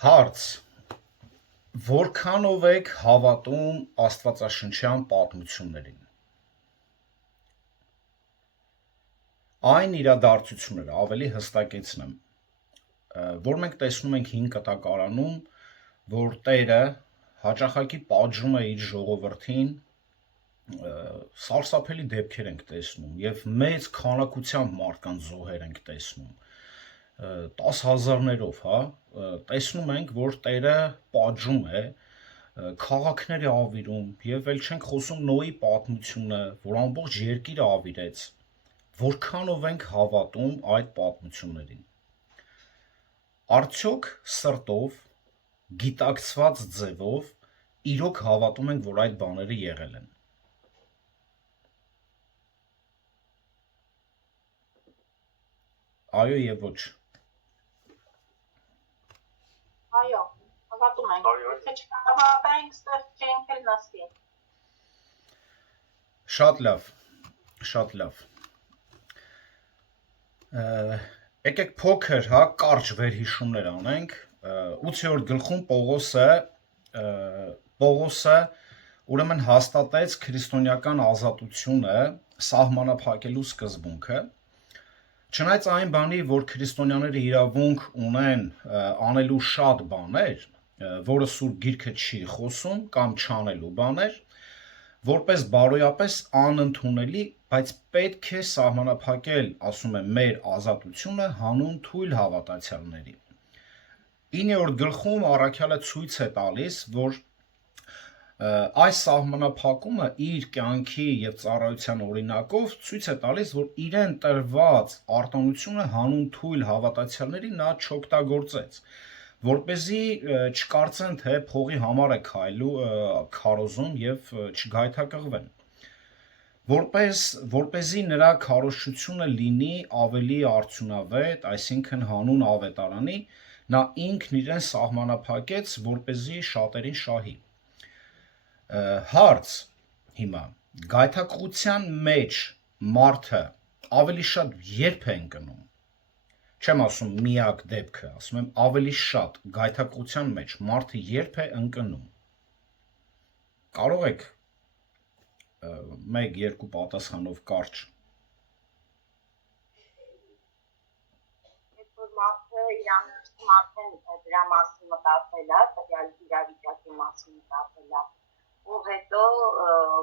Հարց. Որքանով եք հավատում աստվածաշնչյան պատմություններին։ Այն իրադարձությունները ավելի հստակեցնեմ, որ մենք տեսնում ենք հին կտակարանում, որ Տերը հաճախակի պատժում է իր ժողովրդին, սարսափելի դեպքեր ենք տեսնում եւ մեծ քանակությամբ մարդկանց զոհեր ենք տեսնում, 10,000-ներով, տեսնում ենք, որ Տերը պատժում է, քաղաքներ է ավիրում եւ էլ չենք խոսում Նոյի պատմությունը, որ ամբողջ երկիրը ավիրեց, որքանով ենք հավատում այդ պատմություններին։ Արդյոք սրտով, գիտակցված ձևով իրոք հավատում ենք, որ այդ բաները եղել են։ Այո եւ ոչ։ Այո, հավատում ենք։ Եթե չհավատայինք, ստեղ չենք էլ նստի։ Շատ լավ։ Եկեք փոքր, կարճ վերհիշումներ անենք։ 8-րդ գլխում Պողոսը ուրեմն հաստատեց քրիստոնեական ազատությունը սահմանափակելու սկզբունքը։ Չնայած այն բանի, որ քրիստոնյաները իրավունք ունեն անելու շատ բաներ, որը Սուրբ Գիրքը չի խոսում կամ չանելու բաներ, որպես բարոյապես անընդունելի, բայց պետք է սահմանափակել, ասում եմ, մեր ազատությունը հանուն թույլ հավատացյալների։ 9-րդ գլխում առաքյալը ցույց է տալիս, որ այս սահմանափակումը իր կյանքի եւ ծառայության օրինակով ցույց է տալիս, որ իրեն տրված արտոնությունը հանուն թույլ հավատացյալների նա չօգտագործեց, որպեսզի չկարծեն, թե փողի համար է քարոզում եւ չգայթակղվեն, որպեսզի նրա քարոզչությունը լինի ավելի արդյունավետ, այսինքն հանուն ավետարանի, նա ինքն իրեն սահմանափակեց, որպեսզի շատերին շահի։ Հարց հիմա գայթակղության մեջ մարդը ավելի շատ երբ է ընկնում, չեմ ասում միակ դեպքը, ասում եմ ավելի շատ գայթակղության մեջ մարդը երբ է ընկնում, կարող եք 1-2 պատասխանով կարճ։ Երբ որ մարդը իրանցում արդեն դրա մասին մտածել է, տվյալ իրավիճակի մասին մտածել է, ու հետո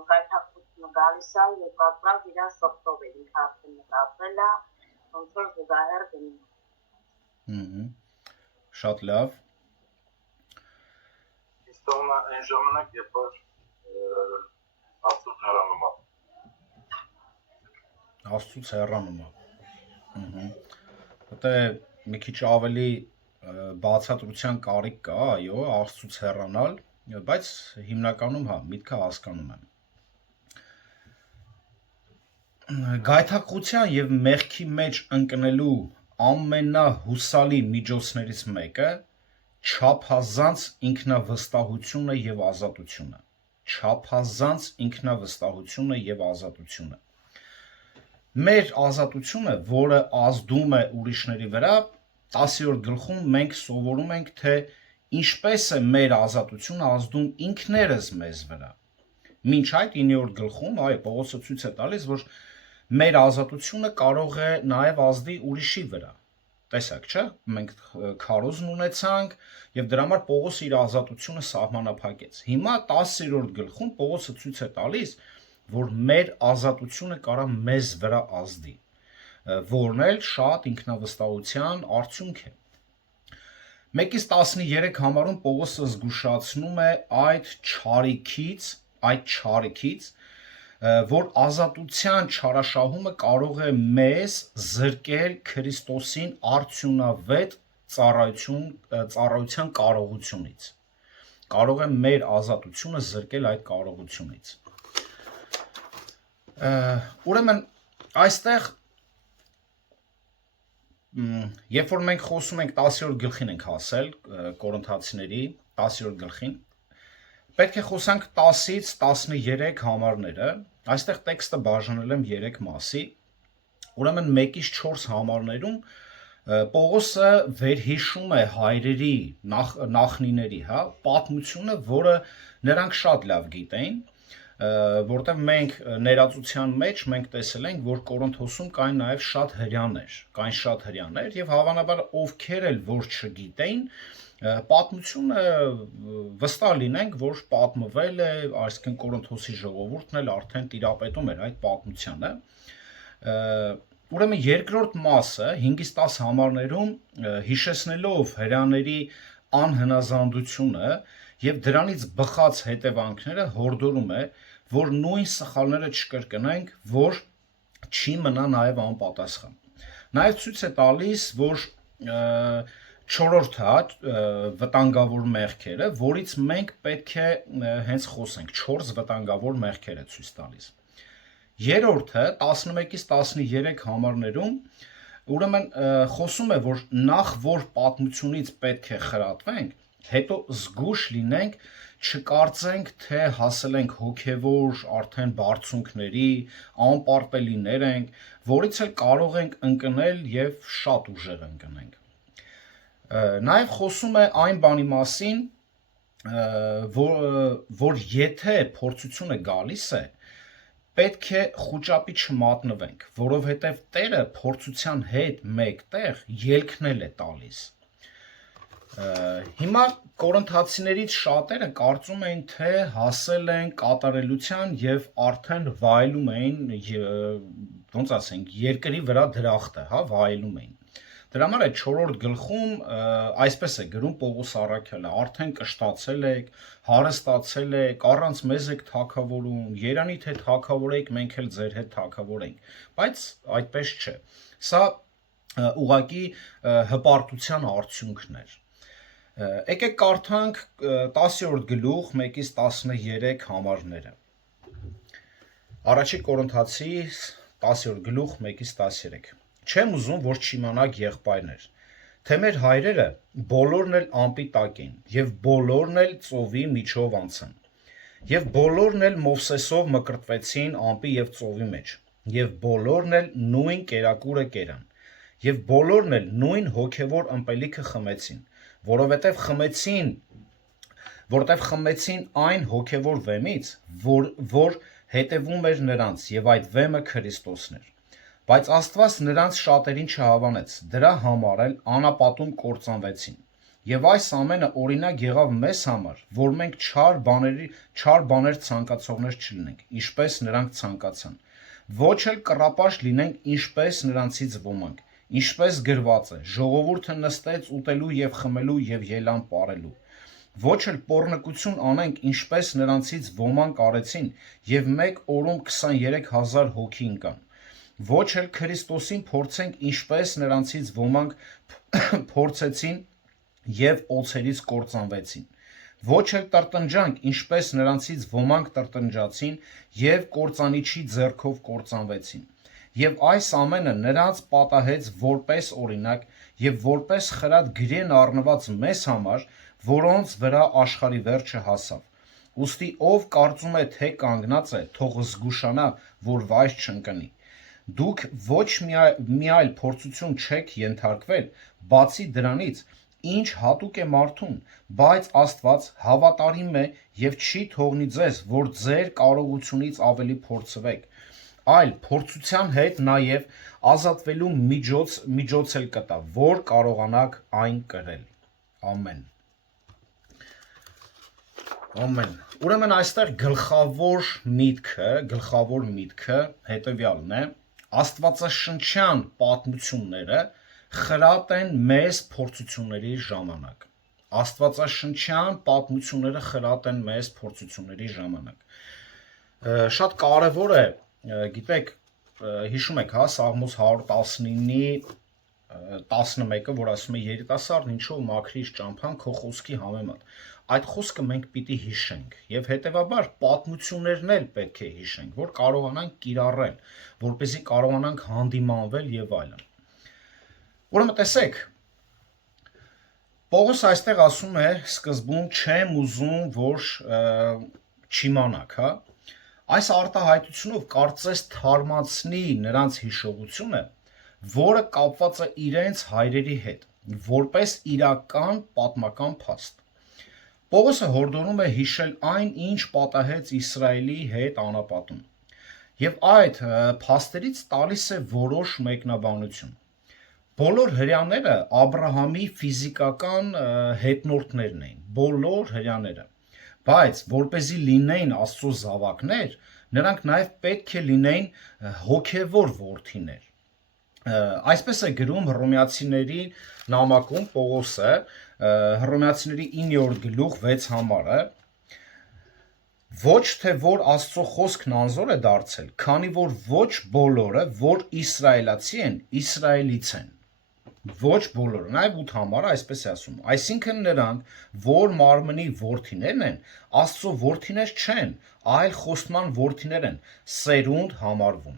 գայթակղությունը գալիս է եւ կապված իր սոկտով է ինքը արդեն մտածել է, ոնց որ զուգահեռ գնում։ Շատ լավ։ Իստոմը այն ժամանակ, երբ որ Աստծուց հեռանում է։ Դա մի քիչ ավելի բացատրության կարիք կա, այո, Աստծուց հեռանալ, բայց հիմնականում միտքը հասկանում եմ։ Գայթակղության եւ մեղքի մեջ ընկնելու ամենահուսալի միջոցներից մեկը չափազանց ինքնավստահությունը եւ ազատությունը։ Չափազանց ինքնավստահությունը եւ ազատությունը։ Մեր ազատությունը, որը ազդում է ուրիշների վրա, 10-րդ գլխում մենք սովորում ենք, թե ինչպես է մեր ազատությունը ազդում ինքներս մեզ վրա։ Մինչ այդ 9-րդ գլխում, այո, Պողոսը ցույց է տալիս, որ մեր ազատությունը կարող է նաև ազդի ուրիշի վրա։ Տեսակ, չէ՞, մենք քարոզն ունեցանք եւ դրա համար Պողոսը իր ազատությունը սահմանափակեց։ Հիմա 10-րդ գլխում Պողոսը ցույց է տալիս, որ մեր ազատությունը կարա մեզ վրա ազդի, որն էլ շատ ինքնավստահության արդյունք է։ 1-13 համարում Պողոսը զգուշացնում է այդ չարիքից, որ ազատության չարաշահումը կարող է մեզ զրկել Քրիստոսին արդյունավետ ծառայության կարողությունից։ Կարող է մեր ազատությունը զրկել այդ կարողությունից։ Ուրեմն այստեղ երբ որ մենք խոսում ենք 10-րդ գլխին ենք հասել, Կորինթացիների 10-րդ գլխին, պետք է խոսանք 10-ից 13 համարները, այստեղ տեքստը բաժանել եմ 3 մասի, ուրեմն 1-ից 4 համարներում Պողոսը վերհիշում է հայրերի նախնիների, հա, պատմությունը, որը նրանք շատ լավ գիտեին, որտեղ մենք ներածության մեջ մենք տեսել ենք, որ Կորինթոսում կային նաև շատ հրյաներ, եւ հավանաբար ովքեր էլ որ չգիտեին, պատմությունը վստահ լինենք, որ պատմվել է, այսինքն Կորինթոսի ժողովուրդն էլ արդեն տիրապետում էր այդ պատմությանը։ Ուրեմն երկրորդ մասը 5-ից 10 համարներում հիշեցնելով հրյաների անհնազանդությունը եւ դրանից բխած հետևանքները հորդորում է, որ նույն սխալները չկրկնենք, որ չի մնա նաեւ անպատասխան։ Նաեւ ցույց է տալիս, որ չորրորդը վտանգավոր մեղքերը, որից մենք պետք է հենց խոսենք, 4 վտանգավոր մեղքեր է ցույց տալիս։ Երրորդը 11-ից 13 համարներում ուրեմն խոսում է, որ նախ որ պատմությունից պետք է խրատվենք, հետո զգուշ լինենք, չկարծենք, թե հասել ենք հոգևոր արդեն բարձունքների, անպարտելիներ ենք, որից էլ կարող ենք ընկնել եւ շատ ուժեղ ընկնենք։ Նաեւ խոսում է այն բանի մասին, որ եթե փորձությունը գալիս է, պետք է խուճապի չմատնվենք, որովհետև Տերը փորձության հետ մեկտեղ ելքնել է տալիս։ Հիմա կորինթացիներից շատերը կարծում էին, թե հասել են կատարելության եւ արդեն վայելում էին, ոնց ասենք, երկրի վրա դրախտը, հա, վայելում էին։ Դրա համար է 4-րդ գլխում այսպես է գրում Պողոս առաքյալը. արդեն կշտացել եք, հարստացել եք, առանց մեզ եք թագավորում, երանի թե թագավորեք, մենք էլ ձեր հետ թագավորենք, բայց այդպես չէ։ Սա ուղղակի հպարտության արդյունքն էր։ Եկեք կարդանք 10-րդ գլուխ 1-ից 13 համարները։ Առաջի Կորինթացի 10-րդ գլուխ 1-ից 13։ Չեմ ուզում, որ չիմանաք եղբայրներ, թե մեր հայրերը բոլորն էլ անպիտակ են, եւ բոլորն էլ ծովի միջով անցան, եւ բոլորն էլ Մովսեսով մկրտվեցին ամպի եւ ծովի մեջ, եւ բոլորն էլ նույն կերակուրը կերան, եւ բոլորն էլ նույն հոգեվոր ըմպելիքը խմեցին, որովհետեւ խմեցին այն հոգեվոր վեմից, որ հետևում էր նրանց, եւ այդ վեմը Քրիստոսն էր։ Բայց Աստված նրանց շատերին չհավանեց, դրա համար էլ անապատում կործանվեցին։ Եվ այս ամենը օրինակ եղավ մեզ համար, որ մենք չար բաներ ցանկացողներ չլինենք, ինչպես նրանք ցանկացան։ Ոչ էլ կռապաշտ լինենք, ինչպես նրանցից ոմանք, ինչպես գրված է. ժողովուրդը նստեց ուտելու եւ խմելու եւ ելան պարելու։ Ոչ էլ պոռնկություն անենք, ինչպես նրանցից ոմանք արեցին, եւ մեկ օրում 23,000 հոգի ընկան։ Ոչ էլ Քրիստոսին փորձենք, ինչպես նրանցից ոմանք փորձեցին եւ օձերից կործանվեցին։ Ոչ էլ տրտնջանք, ինչպես նրանցից ոմանք տրտնջացին եւ կործանիչի ձեռքով կործանվեցին։ Եվ այս ամենը նրանց պատահեց որպես օրինակ եւ որպես խրատ գրեն առնված մեզ համար, որոնց վրա աշխարհի վերջը հասավ։ Ուստի ով կարծում է, թե կանգնած է, թող զգուշանա, որ վայր չընկնի։ Դուք ոչ մի այլ փորձություն չեք ենթարկվել, բացի դրանից, ինչ հատուկ է մարդուն, բայց Աստված հավատարիմ է եւ չի թողնի ձեզ, որ ձեր կարողությունից ավելի փորձվեք, այլ փորձության հետ նաեւ ազատվելու միջոց էլ կտա, որ կարողանաք այն կրել։ Ամեն։ Ամեն։ Ուրեմն այստեղ գլխավոր միտքը հետեւյալն է. Աստվածաշնչյան պատմությունները խրատ են մեզ փորձությունների ժամանակ։ Աստվածաշնչյան պատմությունները խրատ են մեզ փորձությունների ժամանակ։ Շատ կարևոր է, գիտեք, հիշում եք, հա, Սաղմոս 119-ի 11-ը, որ ասում է երիտասարդ ինչով մաքրիր ճամփան քո խոսքի համեմատ։ Այդ խոսքը մենք պիտի հիշենք եւ հետեւաբար պատմություններն էլ պետք է հիշենք, որ կարողանանք կիրառել, որպեսզի կարողանանք հանդիմանվել եւ այլն։ Ուրեմն տեսեք, Պողոս այստեղ ասում է սկզբում չեմ ուզում, որ չիմանաք, հա։ Այս արտահայտությունով կարծես թարմացնի նրանց հիշողությունը, որը կապված է իրենց հայրերի հետ, որպես իրական պատմական փաստ։ Պողոսը հորդորում է հիշել այն, ինչ պատահեց Իսրայելի հետ անապատում, եւ այդ փաստերից տալիս է որոշ մեկնաբանություն։ Բոլոր հրեաները Աբրահամի ֆիզիկական հետնորդներն էին, բոլոր հրեաները, բայց որպեսզի լինեին Աստծո զավակներ, նրանք նաև պետք է լինեին հոգևոր որդիներ։ Այսպես է գրում Հռոմեացիների նամակում Պողոսը, Հռոմեացիների 9-րդ գլուխ 6 համարը, ոչ թե որ Աստծո խոսքն անզոր է դարձել, քանի որ ոչ բոլորը, որ իսրայելացի են, իսրայելից են։ Ոչ բոլորը, նաև 8 համարը այսպես է ասում։ Այսինքն նրանք, որ մարմնի որդիներն են, Աստծո որդիներ չեն, այլ խոստման որդիներ են, սերունդ համարվում։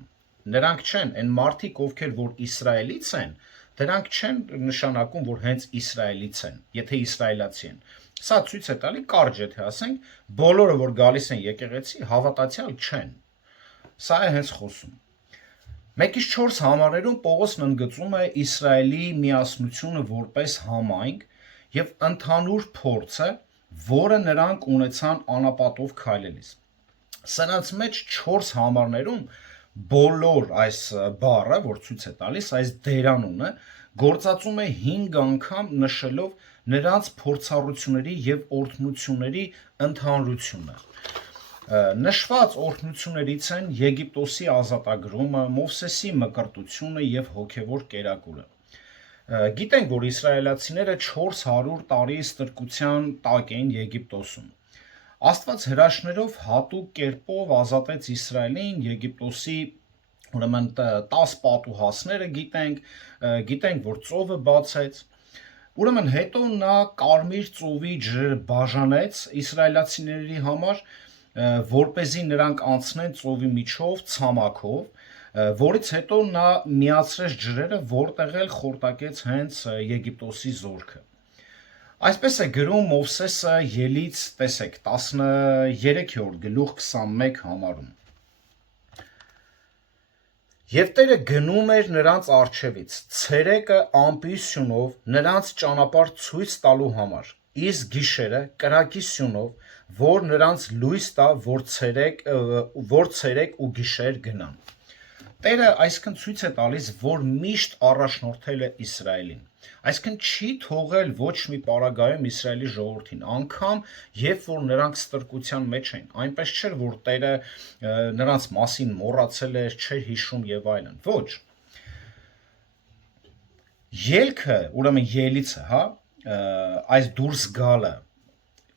Նրանք չեն, այն մարդիկ, ովքեր որ իսրայելից են, դրանք չեն նշանակում, որ հենց իսրայելից են, եթե իսրայելացի են։ Սա ցույց է տալի կարճ, եթե ասենք, բոլորը, որ գալիս են եկեղեցի, հավատացյալ չեն։ Սա է հենց խոսում։ 1-4 համարերում Պողոսն ընդգծում է Իսրայելի միասնությունը որպես համայնք եւ ընդհանուր փորձը, որը նրանք ունեցան անապատով քայլելիս։ Սրանց մեջ 4 համարներում բոլոր այս բառը, որ ցույց է տալիս, այս դերանունը գործածում է 5 անգամ նշելով նրանց փորձառությունների եւ օրհնությունների ընդհանրությունը։ Նշված օրհնություններից են Եգիպտոսի ազատագրումը, Մովսեսի մկրտությունը եւ հոգեվոր կերակուրը։ Գիտենք, որ իսրայելացիները 400 տարի ստրկության տակ էին Եգիպտոսում։ Աստված հրաշքներով հատուկ կերպով ազատեց Իսրայելին Եգիպտոսի ուրեմն 10 պատուհասները գիտենք, որ ծովը բացեց։ Ուրեմն հետո նա Կարմիր ծովի ջրերը բաժանեց իսրայելացիների համար, որպեսզի նրանք անցնեն ծովի միջով ցամաքով, որից հետո նա միացրեց ջրերը, որտեղ էլ խորտակեց հենց Եգիպտոսի զորքը։ Այսպես է գրում Մովսեսը Ելից, տեսեք, 13-րդ գլուխ 21 համարում։ Եվ Տերը գնում էր նրանց առջևից, ցերեկը ամպի սյունով նրանց ճանապարհ ցույց տալու համար, իսկ գիշերը կրակի սյունով, որ նրանց լույս տա, որ ցերեկ ու գիշեր գնան։ Տերը այսքան ցույց է տալիս, որ միշտ առաջնորդել է Իսրայելին։ Այսքան չի թողել ոչ մի պարագայում Իսրայելի ժողովրդին, անգամ երբ որ նրանք ստրկության մեջ էին, այնպես չէր, որ Տերը նրանց մասին մոռացել էր, չէր հիշում եւ այլն։ Ոչ։ Ելքը, ուրեմն ելիցը, հա, այս դուրս գալը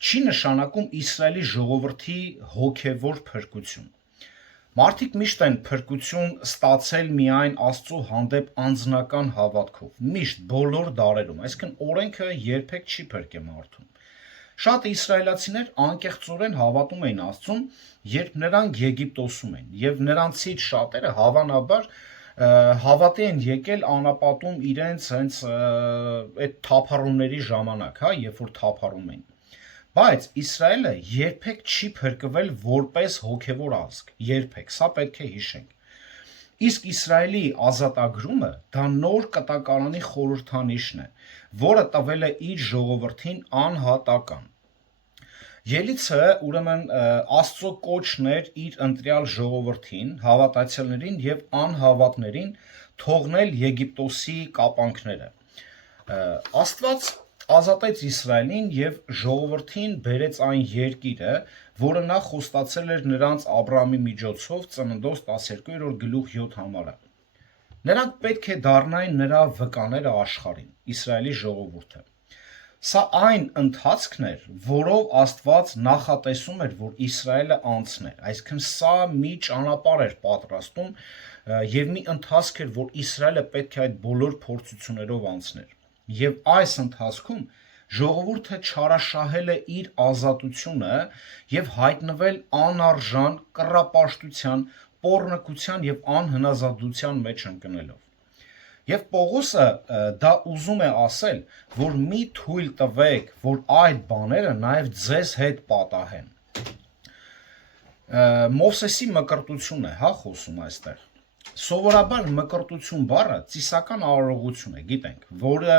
չի նշանակում Իսրայելի ժողովրդի հոգևոր փրկություն։ Մարդիկ միշտ են փրկություն ստացել միայն Աստծո հանդեպ անձնական հավատքով, միշտ բոլոր դարերում, այսինքն օրենքը երբեք չի փրկել մարդուն։ Շատ իսրայելացիներ անկեղծորեն հավատում էին Աստծուն, երբ նրանք Եգիպտոսում էին, եւ նրանցից շատերը հավանաբար հավատի են եկել անապատում իրենց հենց այդ թափառումների ժամանակ, հա, երբ որ թափառում էին։ Բայց Իսրայելը երբեք չի փրկվել որպես հոգևոր ազգ, երբեք, սա պետք է հիշենք։ Իսկ Իսրայելի ազատագրումը դա նոր կտակարանի խորհրդանիշն է, որը տվել է իր ժողովրդին անհատական։ Ելիցը ուրեմն Աստծո կոչն էր իր ընտրյալ ժողովրդին, հավատացյալներին եւ անհավատներին թողնել Եգիպտոսի կապանքները։ Աստված ազատեց Իսրայելին եւ ժողովրդին բերեց այն երկիրը, որը նա խոստացել էր նրանց Աբրահամի միջոցով Ծննդոց 12-րդ գլուխ 7 համարը։ Նրանք պետք է դառնային նրա վկաները աշխարհին, Իսրայելի ժողովուրդը։ Սա այն ընթացքն էր, որով Աստված նախատեսում էր, որ Իսրայելը անցներ, այսինքն սա մի ճանապարհ էր պատրաստում եւ մի ընթացք էր, որ Իսրայելը պետք է այդ բոլոր փորձություններով անցներ։ Եվ այս ընթացքում ժողովուրդը չարաշահել է իր ազատությունը եւ հայտնվել անարժան կռապաշտության, պոռնկության եւ անհնազանդության մեջ ընկնելով։ Եվ Պողոսը դա ուզում է ասել, որ մի թույլ տվեք, որ այդ բաները նաև ձեզ հետ պատահեն։ Մովսեսի մկրտությունն է, հա, խոսում այստեղ։ Սովորաբար մկրտություն բառը ծիսական արարողություն է, գիտենք, որը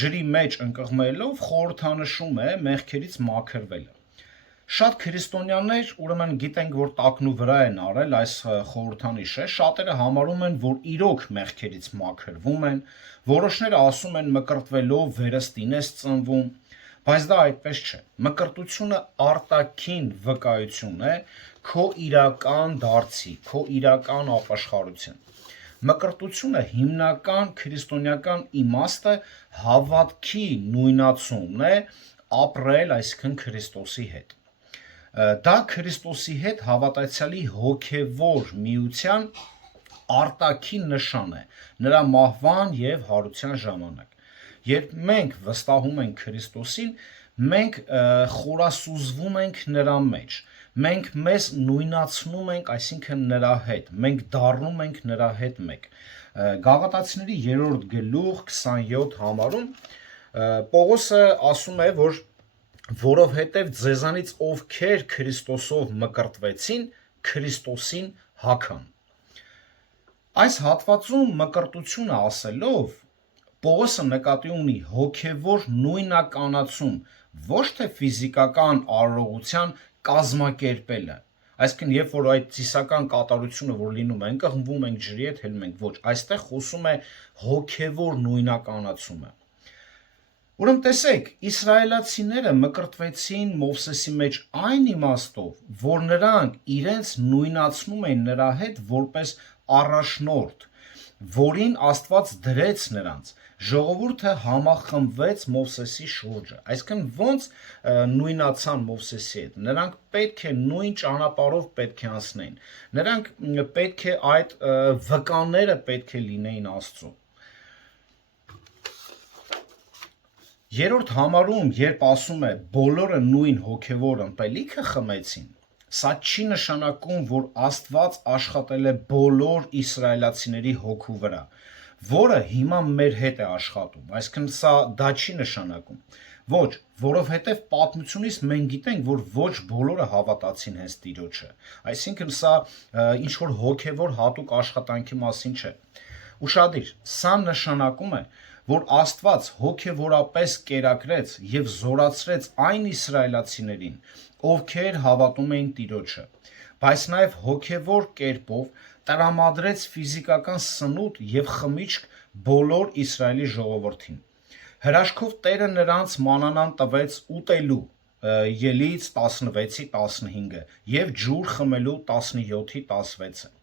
ջրի մեջ ընկղմելով խորհրդանշում է մեղքերից մաքրվելը։ Շատ քրիստոնյաներ, ուրեմն գիտենք, որ տակնու վրա են արել այս խորհրդանիշը, շատերը համարում են, որ իրոք մեղքերից մաքրվում են, որոշները ասում են մկրտվելով վերստին ես ծնվում, բայց դա այդպես չէ։ Մկրտությունը արտաքին վկայություն է քո իրական դարձի, քո իրական ապաշխարության։ Մկրտությունը հիմնական քրիստոնեական իմաստը հավատքի նույնացումն է ապրել, այսինքն Քրիստոսի հետ։ Դա Քրիստոսի հետ հավատացյալի հոգևոր միության արտաքին նշան է նրա մահվան եւ հարության ժամանակ։ Երբ մենք վստահում ենք Քրիստոսին, մենք խորասուզվում ենք նրա մեջ, մենք մեզ նույնացնում ենք, այսինքն նրա հետ, մենք դառնում ենք նրա հետ մեկ։ Գաղատացիների 3-րդ գլուխ 27 համարում Պողոսը ասում է, որ որովհետև ձեզանից ովքեր Քրիստոսով մկրտվեցին, Քրիստոսին հագան։ Այս հատվածում մկրտությունը ասելով Պողոսը նկատի ունի հոգևոր նույնականացում, ոչ թե ֆիզիկական արարողության կազմակերպելը։ Այսինքն, երբ որ այդ ծիսական կատարությունը, որ լինում է, ընկղմվում ենք ջրի հետ, հելնում ենք, ոչ, այստեղ խոսում է հոգևոր նույնականացումը։ Ուրեմն տեսեք, իսրայելացիները մկրտվեցին Մովսեսի մեջ այն իմաստով, որ նրանք իրենց նույնացնում են նրա հետ որպես առաջնորդ, որին Աստված դրեց նրանց։ Ժողովուրդը համախմբվեց Մովսեսի շուրջը։ Այսինքն ոնց նույնացան Մովսեսի հետ։ Նրանք պետք է նույն ճանապարհով պետք է անցնեն։ Նրանք պետք է այդ վկաները պետք է լինեին Աստծո։ Երրորդ համարում, երբ ասում է բոլորը նույն հոգևոր ըմպելիքը խմեցին, սա չի նշանակում, որ Աստված աշխատել է բոլոր իսրայելացիների հոգու վրա, որը հիմա մեր հետ է աշխատում, այսինքն սա դա չի նշանակում։ Ոչ, որովհետև պատմությունից մենք գիտենք, որ ոչ բոլորը հավատացին հենց Տիրոջը, այսինքն սա ինչ-որ հոգևոր հատուկ աշխատանքի մասին չէ։ Ուշադիր, սա նշանակում է, որ Աստված հոգևորապես կերակրեց եւ զորացրեց այն իսրայելացիներին, ովքեր հավատում էին Տիրոջը, բայց նաեւ հոգևոր կերպով տրամադրեց ֆիզիկական սնունդ եւ խմիչք բոլոր Իսրայելի ժողովրդին։ Հրաշքով Տերը նրանց մանանան տվեց ուտելու Ելից 16-ի 15-ը եւ ջուր խմելու 17-ի 16-ը։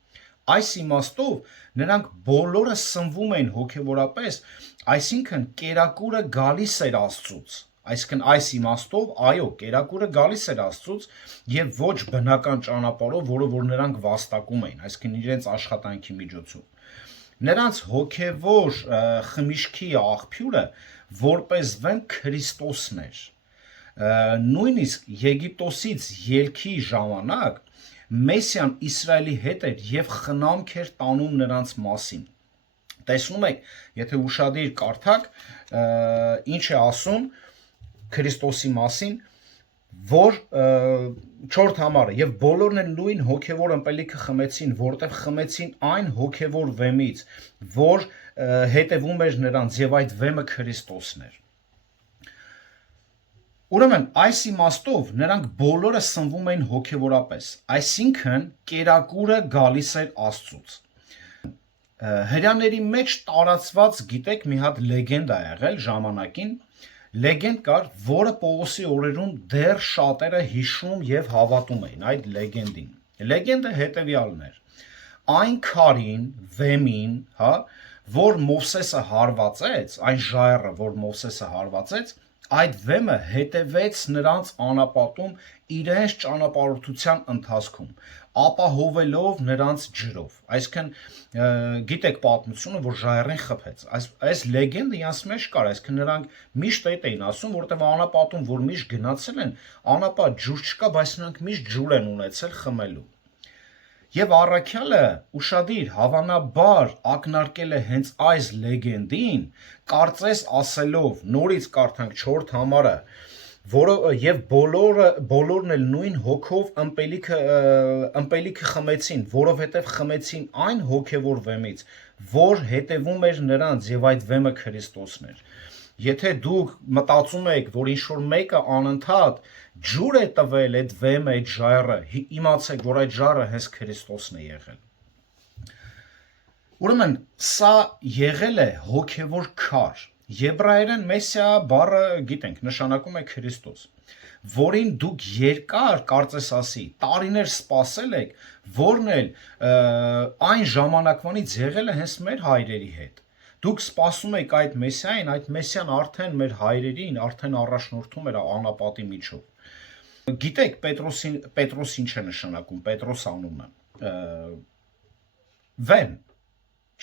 Այս իմաստով նրանք բոլորը սնվում էին հոգևորապես, այսինքն կերակուրը գալիս էր Աստծուց։ Այսինքն այս իմաստով, այո, կերակուրը գալիս էր Աստծուց եւ ոչ բնական ճանապարհով, որը որ նրանք վաստակում էին, այսինքն իրենց աշխատանքի միջոցով։ Նրանց հոգևոր խմիչքի աղբյուրը որպես վեմ Քրիստոսն էր։ Նույնիսկ Եգիպտոսից ելքի ժամանակ Մեսիան Իսրայելի հետ էր եւ խնամք էր տանում նրանց մասին։ Տեսնում եք, եթե ուշադիր կարդաք, ինչ է ասում Քրիստոսի մասին, որ 4 համարը եւ բոլորն են նույն հոգեվոր ըմպելիքը խմեցին, որտեղ խմեցին այն հոգեվոր վեմից, որ հետևում էր նրանց եւ այդ վեմը Քրիստոսն էր։ Ուրեմն այս իմաստով նրանք բոլորը սնվում էին հոգևորապես, այսինքն կերակուրը գալիս էր Աստծուց։ Հրյաների մեջ տարածված, գիտեք, մի հատ լեգենդ ա եղել ժամանակին, լեգենդ կար, որը Պողոսի օրերում դեռ շատերը հիշում եւ հավատում էին այդ լեգենդին։ Լեգենդը հետեւյալն էր. այն քարին, վեմին, հա, որ Մովսեսը հարվածեց, այն ժայռը, որ Մովսեսը հարվածեց, այդ վեմը հետևեց նրանց անապատում իրենց ճանապարհորդության ընթացքում, ապահովելով նրանց ջրով։ Այսինքն գիտեք պատմությունը, որ ժայռին խփեց։ Այս լեգենդը իրանց մեջ կար, այսինքն նրանք միշտ այդ էին ասում, որտեղ անապատում, որ միշտ գնացել են, անապատ ջուր չկա, բայց նրանք միշտ ջուր են ունեցել խմելու։ Եվ առաքյալը ուշադիր հավանաբար ակնարկել է հենց այս լեգենդին, կարծես ասելով, նորից կարդանք 4 համարը, եւ բոլորն էլ նույն հոգով ըմպելիքը խմեցին, որովհետեւ խմեցին այն հոգեվոր վեմից, որ հետևում էր նրանց, եւ այդ վեմը Քրիստոսն էր։ Եթե դուք մտածում եք, որ ինչ-որ մեկը անընդհատ ջուր է տվել այդ վեմը, այդ ժայռը, իմացեք, որ այդ ժայռը հենց Քրիստոսն է եղել։ Ուրեմն սա եղել է հոգևոր քար։ Եբրայերեն մեսիա բառը գիտենք, նշանակում է Քրիստոս, որին դուք երկար, կարծես ասի, տարիներ սպասել եք, որն էլ այն ժամանակվանից եղել է հենց մեր հայրերի հետ։ Դուք սպասում եք այդ մեսիային, այդ մեսիան արդեն մեր հայրերին արդեն առաջնորդում էր անապատի միջով։ Գիտեք, Պետրոս ինչ է նշանակում, Պետրոս անունը։ Վեմ։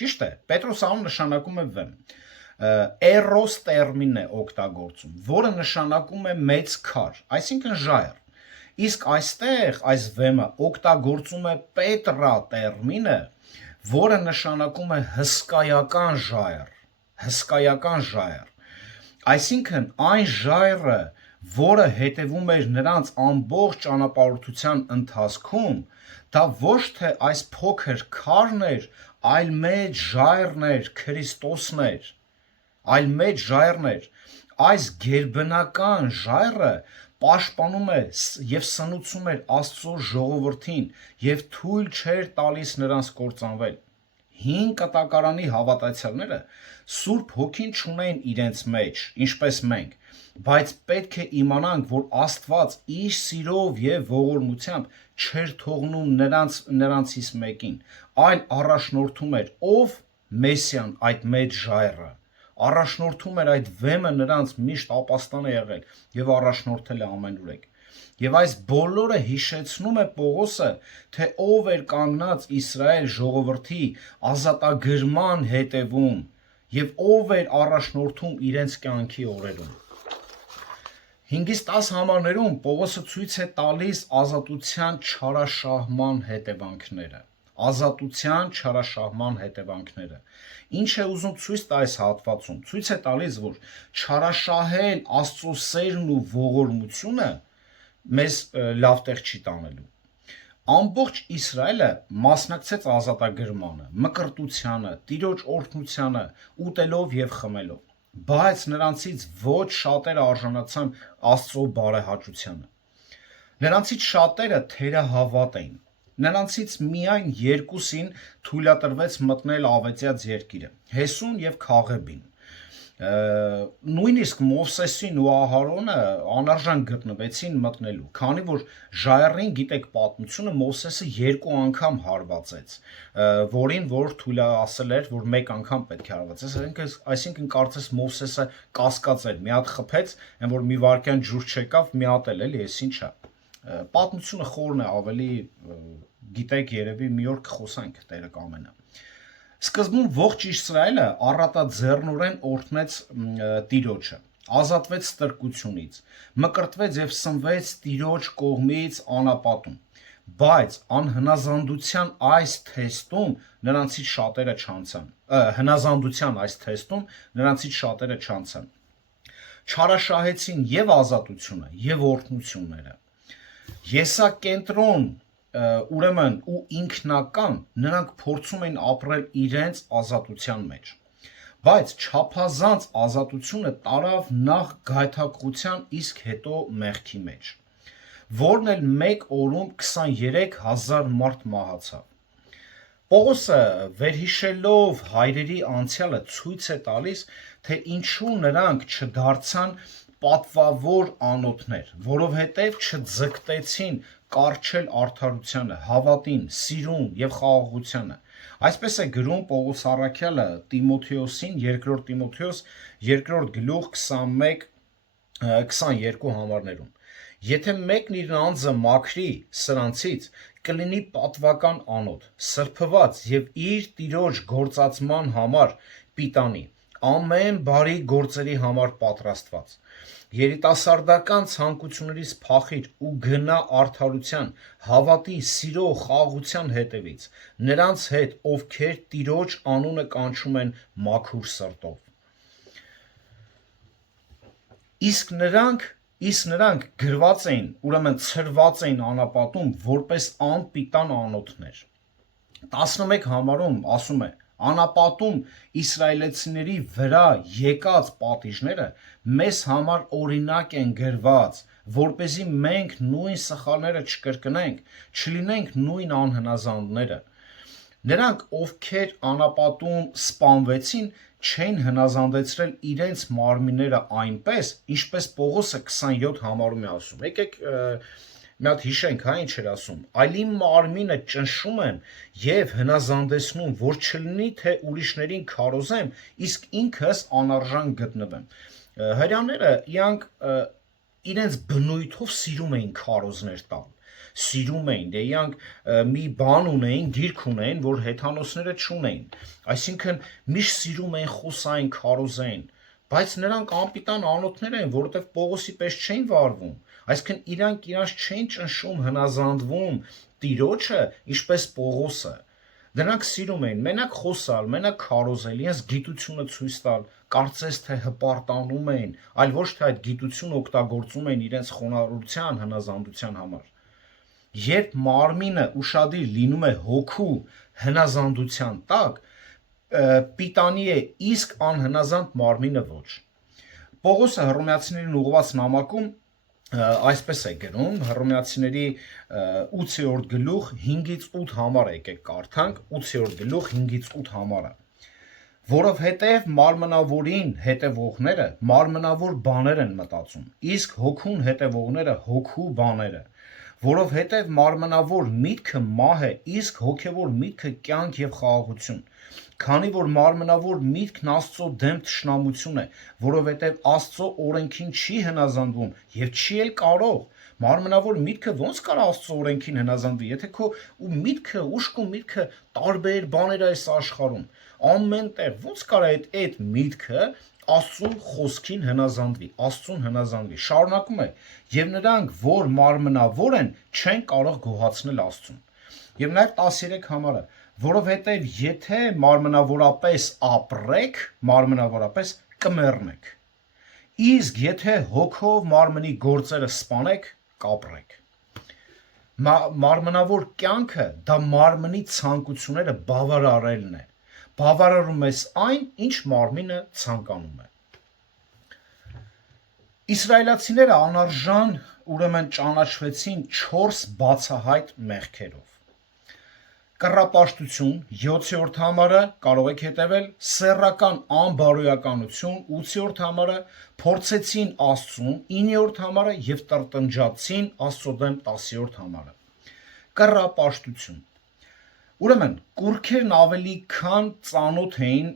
Ճիշտ է, Պետրոս անունը նշանակում է վեմ։ Էրոս տերմինն է օգտագործում, որը նշանակում է մեծ քար, այսինքն ժայռ։ Իսկ այստեղ այս վեմը օգտագործում է պետրա տերմինը, որը նշանակում է հսկայական ժայռ։ Այսինքն այն ժայռը, որը հետևում էր նրանց ամբողջ ճանապարհորդության ընթացքում, դա ոչ թե այս փոքր քարն էր, այլ մեծ ժայռն էր, Քրիստոսն էր։ Այս գերբնական ժայռը պաշտպանում է եւ սնուցում էր Աստծո ժողովրդին եւ թույլ չէր տալիս նրանց կործանվել։ Հին կտակարանի հավատացյալները Սուրբ Հոգին չունեն իրենց մեջ, ինչպես մենք, բայց պետք է իմանանք, որ Աստված իր սիրով եւ ողորմությամբ չէր թողնում նրանցից մեկին, այլ առաջնորդում էր ով Մեսիան, այդ մեծ ժայռը, առաջնորդում էր այդ վեմը նրանց միշտ ապաստան է եղել եւ առաջնորդել է ամենուրեք։ Եվ այս բոլորը հիշեցնում է Պողոսը, թե ով էր կանգնած Իսրայել ժողովրդի ազատագրման հետևում եւ ով էր առաջնորդում իրենց կյանքի օրերում։ 5-10 համարներում Պողոսը ցույց է տալիս ազատության չարաշահման հետևանքները։ Ինչ է ուզում ցույց տա այս հատվածում։ Ցույց է տալիս, որ չարաշահել Աստծո սերն ու ողորմությունը մեզ լավ տեղ չի տանելու։ Ամբողջ Իսրայելը մասնակցեց ազատագրմանը, մկրտությանը, Տիրոջ օրհնությանը, ուտելով եւ խմելով, բայց նրանցից ոչ շատերը արժանացան Աստծո բարեհաճությանը։ Նրանցից շատերը թերահավատ էին։ Նրանցից միայն 2-ին թույլատրվեց մտնել Ավետյաց երկիրը՝ Հեսուն եւ Քաղեբին։ Նույնիսկ Մովսեսին ու Ահարոնը անարժան գտնվեցին մտնելու, քանի որ ժայռին, գիտեք պատմությունը, Մովսեսը 2 անգամ հարվածեց, որին որ թույլասել էր, որ 1 անգամ պետք է հարվածես, այսինքն կարծես Մովսեսը կասկած էր, մի հատ խփեց, այն որ մի վարքյան ջուր չեկավ, մի հատ էլի, էս ինչա։ Պատմությունը խորն է, ավելի գիտեք, երևի մի օր կխոսանք Տերը կամենա։ Սկզբում ողջ Իսրայելը առատաձեռնորեն օրհնեց Տիրոջը, ազատվեց ստրկությունից, մկրտվեց եւ սնվեց Տիրոջ կողմից անապատում, բայց անհնազանդության այս թեստում նրանցից շատերը չանցան։ Չարաշահեցին եւ ազատությունը, եւ օրհնությունները։ Եսակենտրոն ուրեմն ու ինքնական նրանք փորձում էին ապրել իրենց ազատության մեջ, բայց չափազանց ազատությունը տարավ նախ գայթակղության, իսկ հետո մեղքի մեջ, որն էլ մեկ օրում 23,000 մարդ մահացավ։ Պողոսը վերհիշելով հայրերի անցյալը ցույց է տալիս, թե ինչու նրանք չդարձան պատվավոր անոթներ, որովհետև չձգտեցին կառչել արդարությանը, հավատին, սիրուն եւ խաղաղությանը։ Այսպես է գրում Պողոս առաքյալը Տիմոթեոսին, 2 Տիմոթեոս 2 գլուխ 21-22 համարներում։ Եթե մեկն իր անձը մաքրի սրանցից, կլինի պատվական անոթ, սրբված եւ իր Տիրոջ գործածման համար պիտանի, ամեն բարի գործերի համար պատրաստված։ Երիտասարդական ցանկություններից փախիր ու գնա արդարության, հավատի, սիրո, խաղաղության հետևից, նրանց հետ, ովքեր Տիրոջ անունը կանչում են մաքուր սրտով։ Իսկ նրանք Իսկ նրանք գրված էին, ուրեմն ցրված էին անապատում որպես անպիտան անոթներ։ 11 համարում ասում է. անապատում իսրայելցիների վրա եկած պատիժները մեզ համար օրինակ են գրված, որպեսզի մենք նույն սխալները չկրկնենք, չլինենք նույն անհնազանդները։ Նրանք, ովքեր անապատում սպանվեցին, չեն հնազանդեցրել իրենց մարմինները այնպես, ինչպես Պողոսը 27 համարում է ասում։ Եկեք մի հատ հիշենք, ինչ էր ասում. այլ իմ մարմինը ճնշում եմ եւ հնազանդեցնում, որ չլինի թե ուրիշներին քարոզեմ, իսկ ինքս անարժան գտնվեմ։ Հрьяաները իրանք իրենց բնույթով սիրում էին քարոզներ տալ, սիրում էին, դե իրանք մի բան ունեին, գիրք ունեին, որ հեթանոսները չունեին, այսինքն միշտ սիրում էին խոսային, քարոզային, բայց նրանք անպիտան անոթներ են, որովհետև Պողոսի պես չէին վարվում, այսինքն իրանք չէին ճնշում, հնազանդվում Տիրոջը, ինչպես Պողոսը։ Դրանք սիրում էին մենակ խոսալ, մենակ քարոզել, իրենց գիտությունը ցույց տալ, կարծես թե հպարտանում էին, այլ ոչ թե այդ գիտությունը օգտագործում էին իրենց խոնարհության, հնազանդության համար։ Երբ մարմինը ուշադիր լինում է հոգու հնազանդության տակ, պիտանի է իսկ անհնազանդ մարմինը ոչ։ Պողոսը Հռոմեացիներին ուղղված նամակում այսպես է գրում, Հռոմեացիների 8-րդ գլուխ 5-ից 8 համարը եկեք կարդանք, 8-րդ գլուխ 5-ից 8 համարը, որովհետև մարմնավորին հետևողները մարմնավոր բաներ են մտածում, իսկ հոգուն հետևողները հոգու բաները, որովհետև մարմնավոր միտքը մահ է, իսկ հոգևոր միտքը կյանք եւ խաղաղություն, քանի որ մարմնավոր միտքն Աստծո դեմ թշնամություն է, որովհետև Աստծո օրենքին չի հնազանդվում եւ չի էլ կարող։ Մարմնավոր միտքը ո՞նց կարա Աստծո օրենքին հնազանդվի, եթե քո միտքը, ուշք ու միտքը տարբեր բաներ է այս աշխարհում, ամեն տեղ ո՞նց կարա այդ միտքը Աստծո խոսքին հնազանդվի, Աստծուն հնազանդվի։ Շարունակում է. եւ նրանք, որ մարմնավոր են, չեն կարող գոհացնել Աստծուն։ Եվ նաև 13 համարը, որովհետև եթե մարմնավորապես ապրեք, մարմնավորապես կմեռնեք։ Իսկ եթե հոգով մարմնի գործերը սպանեք, կապրեք։ Մարմնավոր կյանքը դա մարմնի ցանկությունները բավարարելն է։ Բավարարում ես այն, ինչ մարմինը ցանկանում է։ Իսրայելացիները անարժան ուրեմն ճանաչվեցին 4 բացահայտ մեղքերով։ Կռապաշտություն 7-րդ համարը, կարող եք հետևել, սեռական անբարոյականություն 8-րդ համարը, փորձեցին Աստծուն 9-րդ համարը եւ տրտնջացին Աստծո դեմ 10-րդ համարը։ Կռապաշտություն։ Ուրեմն կուրքերն ավելի քան ծանոթ էին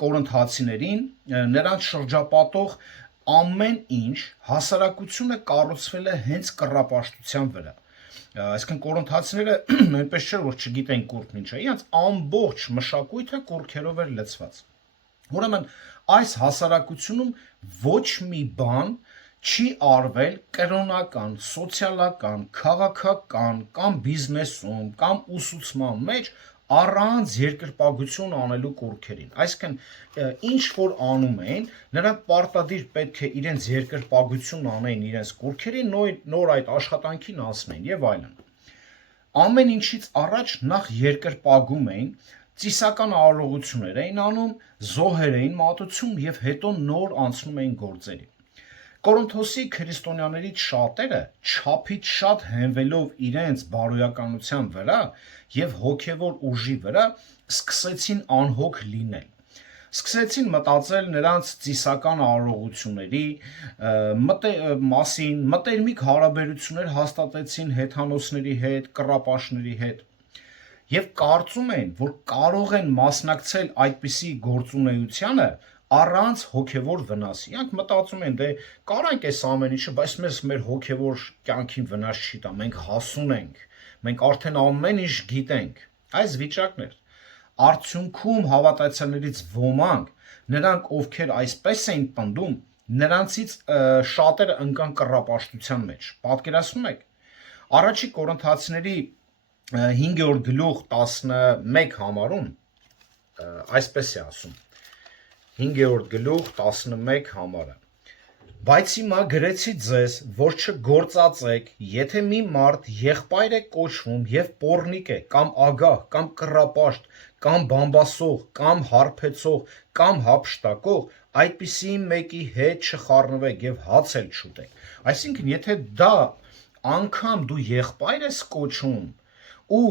կորինթացիներին, նրանց շրջապատող ամեն ինչ հասարակությունը կառուցվել է հենց կռապաշտության վրա։ Այսինքն կորինթացիները նույնպես չէր որ չգիտեն կուրքն ինչ է, իրենց ամբողջ մշակույթը կուրքերով էր լցված։ Ուրեմն այս հասարակությունում ոչ մի բան չի արվել կրոնական, սոցիալական, քաղաքական կամ բիզնեսում կամ ուսուցման մեջ առանց երկրպագություն անելու կուրքերին։ Այսինքն ինչ որ անում են, նրանք պարտադիր պետք է իրենց երկրպագություն անեն իրենց կուրքերին, նոր այդ աշխատանքին անցնեն եւ այլն։ Ամեն ինչից առաջ նախ երկրպագում էին, ծիսական արարողություններ էին անում, զոհեր էին մատուցում եւ հետո նոր անցնում էին գործերի։ Կորինթոսի քրիստոնյաներից շատերը չափից շատ հենվելով իրենց բարոյականության վրա եւ հոգեվոր ուժի վրա սկսեցին անհոգ լինել։ Սկսեցին մտածել նրանց ծիսական արարողությունների մասին, մտերմիկ հարաբերություններ հաստատեցին հեթանոսների հետ, կռապաշտների հետ եւ կարծում են, որ կարող են մասնակցել այդպիսի գործունեությանը առանց հոգևոր վնասի։ Իրանք մտածում են, դե կարանք այս ամեն ինչը, բայց մեր հոգևոր կյանքին վնաս չի տա, մենք հասուն ենք, մենք արդեն ամեն ինչ գիտենք։ Այս վիճակն էր։ Արդյունքում հավատացյալներից ոմանք, նրանք ովքեր այսպես էին պնդում, նրանցից շատերը ընկան կռապաշտության մեջ։ Պատկերացնում եք։ Առաջի Կորինթացիների 5-րդ գլուխ 11 համարում այսպես է ասում։ 5-րդ գլուխ 11 համարը։ Բայց հիմա գրեցի ձեզ, որ չգործածեք, եթե մի մարդ եղբայր է կոչվում եւ պոռնիկ է, կամ ագահ, կամ կռապաշտ, կամ բամբասող, կամ հարբեցող, կամ հափշտակող, այդպիսի մեկի հետ չխառնվեք եւ հաց էլ չուտեք։ Այսինքն, եթե դա անգամ դու եղբայր ես կոչում ու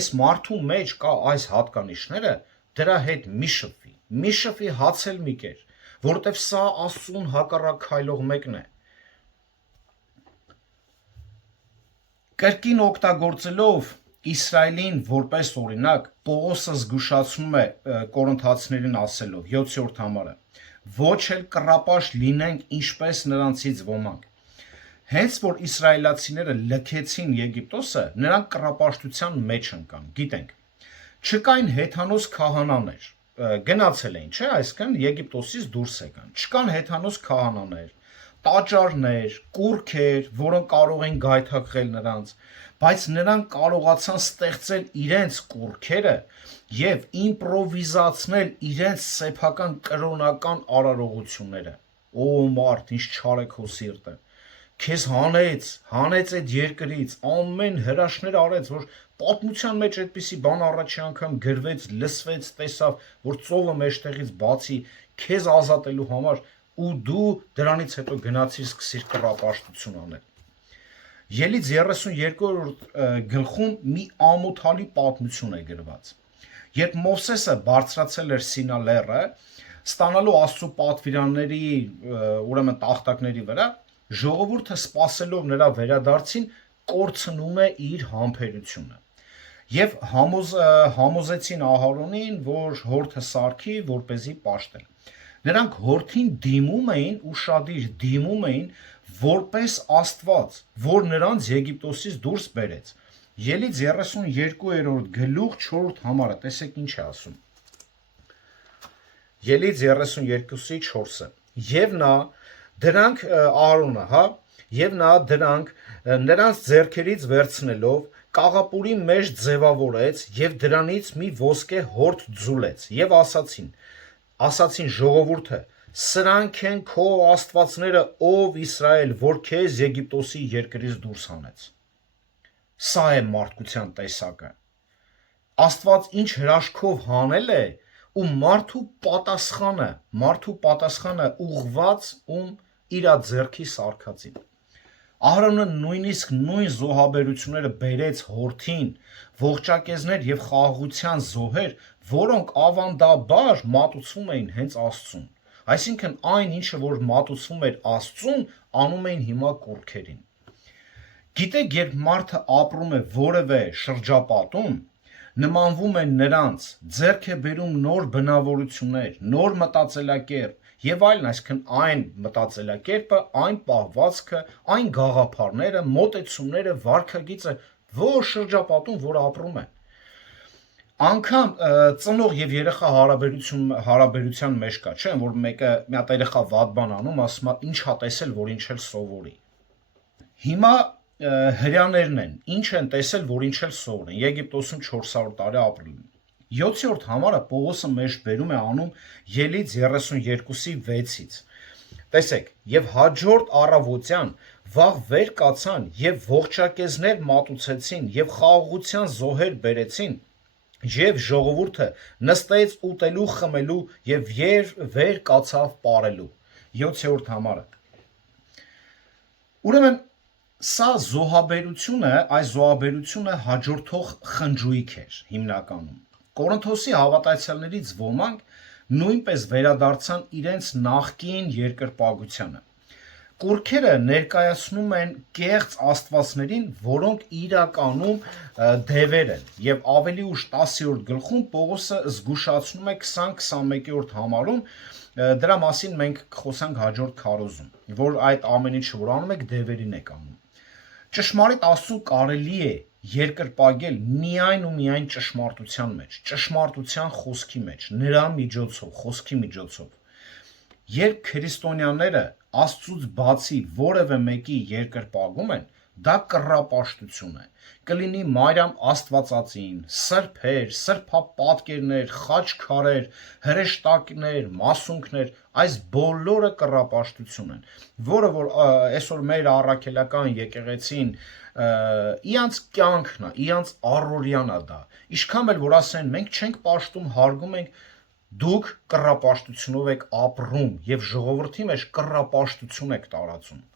այս մարդու մեջ կա այս հատկանիշները, դրա հետ մի շփվի հաց էլ մի կեր, որտեվ սա Աստծուն հակառակ քայլող մեկն է։ Կրկին օգտագործելով Իսրայելին որպես օրինակ, Պողոսը զգուշացնում է Կորինթացիներին ասելով 7-րդ համարը. ոչ էլ կռապաշտ լինենք ինչպես նրանցից ոմանք։ Հենց որ իսրայելացիները լքեցին Եգիպտոսը, նրանք կռապաշտության մեջ ընկան, գիտենք։ Չկային հեթանոս քահանաներ, գնացել էին, չէ՞, այսինքն Եգիպտոսից դուրս եկան։ Չկան հեթանոս քահանաներ, տաճարներ, կուռքեր, որոնք կարող են գայթակղել նրանց, բայց նրանք կարողացան ստեղծել իրենց կուռքերը եւ իմպրովիզացնել իրենց սեփական կրոնական արարողությունները։ Օ մարդ, ինչ չար է քո սիրտը։ Քեզ հանեց այդ երկրից, ամեն հրաշքներ արեց, որ պատմության մեջ այդպիսի բան առաջի անգամ գրվեց, լսվեց, տեսավ, որ ծովը մեջտեղից բացի քեզ ազատելու համար ու դու դրանից հետո գնացիր սկսիր կռապաշտություն անել։ Ելից 32-րդ գլխում մի ամոթալի պատմություն է գրված։ Երբ Մովսեսը բարձրացել էր Սինա լեռը, ստանալու Աստծո պատվիրանների, ուրեմն տախտակների վրա, ժողովուրդը սպասելով նրա վերադարձին կորցնում է իր համբերությունը եւ համոզեցին Ահարոնին, որ հորթը սարքի, որպեսզի պաշտեն։ Նրանք հորթին դիմում էին ուշադիր դիմում էին որպես Աստված, որ նրանց Եգիպտոսից դուրս բերեց։ Ելից 32-րդ գլուխ 4-րդ համարը, տեսեք ինչ է ասում։ Ելից 32-ի 4-ը։ Եվ նա դրանք Ահարոնը, հա, եւ նա դրանք նրանց ձեռքերից վերցնելով կաղապուրի մեջ ձևավորեց եւ դրանից մի ոսկե հորթ ձուլեց եւ ասացին ժողովուրդը սրանք են քո աստվածները ով Իսրայել որ քեզ Եգիպտոսի երկրից դուրս հանեց։ Սա է մարդկության տեսակը։ Աստված ինչ հրաշքով հանել է ու մարդու պատասխանը ուղված ում իր ձեռքի սարքածին։ Ահարոնը նույնիսկ նույն զոհաբերությունները բերեց հորթին, ողջակեզներ եւ խաղաղության զոհեր, որոնք ավանդաբար մատուցվում էին հենց Աստծուն։ Այսինքն այն ինչը որ մատուցվում էր Աստծուն, անում էին հիմա կուռքերին։ Գիտեք, երբ մարդը ապրում է որևէ շրջապատում, նմանվում է նրանց, ձեռք է բերում նոր բնավորություններ, նոր մտածելակերպ եւ այլն, այսինքն այն մտածելակերպը, այն պահվածքը, այն գաղափարները, մոտեցումները, վարքագիծը, որ շրջապատում որ ապրում է։ Անկամ ծնող եւ երեխա հարաբերության մեջ կա, չէ՞, որ մեկը մի հատ երեխա վատ բան անում, ասում է ինչ հա տեսել, որ ինչ էլ սովորի։ Հիմա հрьяաներն են, ինչ են տեսել, որ ինչ էլ սովորեն։ Եգիպտոսում 400 տարի ապրել են։ 7-րդ համարը Պողոսը մեջ բերում է անում Ելից 32-ի 6-ից։ Տեսեք, եւ հաջորդ առավոտյան վաղ վեր կացան եւ ողջակեզներ մատուցեցին եւ խաղաղության զոհեր բերեցին եւ ժողովուրդը նստեց ուտելու խմելու եւ վեր կացավ պարելու։ 7-րդ համարը։ Ուրեմն սա այս զոհաբերությունը հաջորդող խնջույք էր հիմնականում։ Կորինթոսի հավատացյալներից ոմանք նույնպես վերադարձան իրենց նախկին երկրպագությանը։ Կուռքերը ներկայացնում են կեղծ աստվածներին, որոնք իրականում դևեր են, եւ ավելի ուշ 10-րդ գլխում Պողոսը զգուշացնում է 20-21-րդ համարում, դրա մասին մենք կխոսանք հաջորդ քարոզում, որ այդ ամեն ինչը որ անում եք դևերին եք անում։ Ճշմարիտ Աստծուն կարելի է երկրպագել միայն ու միայն ճշմարտության մեջ, ճշմարտության խոսքի մեջ, նրա միջոցով, խոսքի միջոցով։ Երբ քրիստոնյաները Աստծուց բացի որևէ մեկի երկրպագում են, դա կռապաշտություն է։ Կլինի Մարիամ Աստվածածին, սրբեր, սրբապատկերներ, խաչքարեր, հրեշտակներ, մասունքներ, այս բոլորը կռապաշտություն են, որը որ այսօր մեր առաքելական եկեղեցին իրանց կյանքն է, իրանց առօրյան է դա։ Ինչքան էլ որ ասեն, մենք չենք պաշտում, հարգում ենք, դուք կռապաշտությունով եք ապրում եւ ժողովրդի մեջ կռապաշտություն եք տարածում։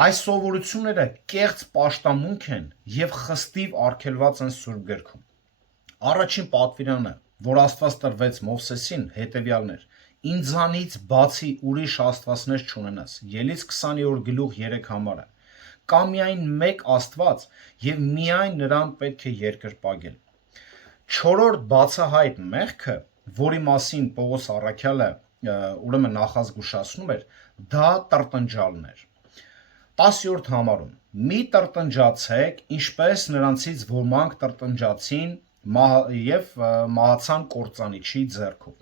Այս սովորությունները կեղծ պաշտամունք են եւ խստիվ արգելված են Սուրբ գրքում։ Առաջին պատվիրանը, որ Աստված տրվեց Մովսեսին, հետեւյալն էր. Ինձանից բացի ուրիշ աստվածներ չունենաս։ Ելից 20-րդ գլուխ 3 համարը։ Կա միայն մեկ Աստված եւ միայն նրան պետք է երկրպագել։ Չորրորդ բացահայտ մեղքը, որի մասին Պողոս առաքյալը ուրեմն նախազգուշացնում էր, դա տրտնջալն էր։ 10-րդ համարում մի տրտնջացեք, ինչպես նրանցից ոմանք տրտնջացին եւ մահացան կործանիչի ձեռքով։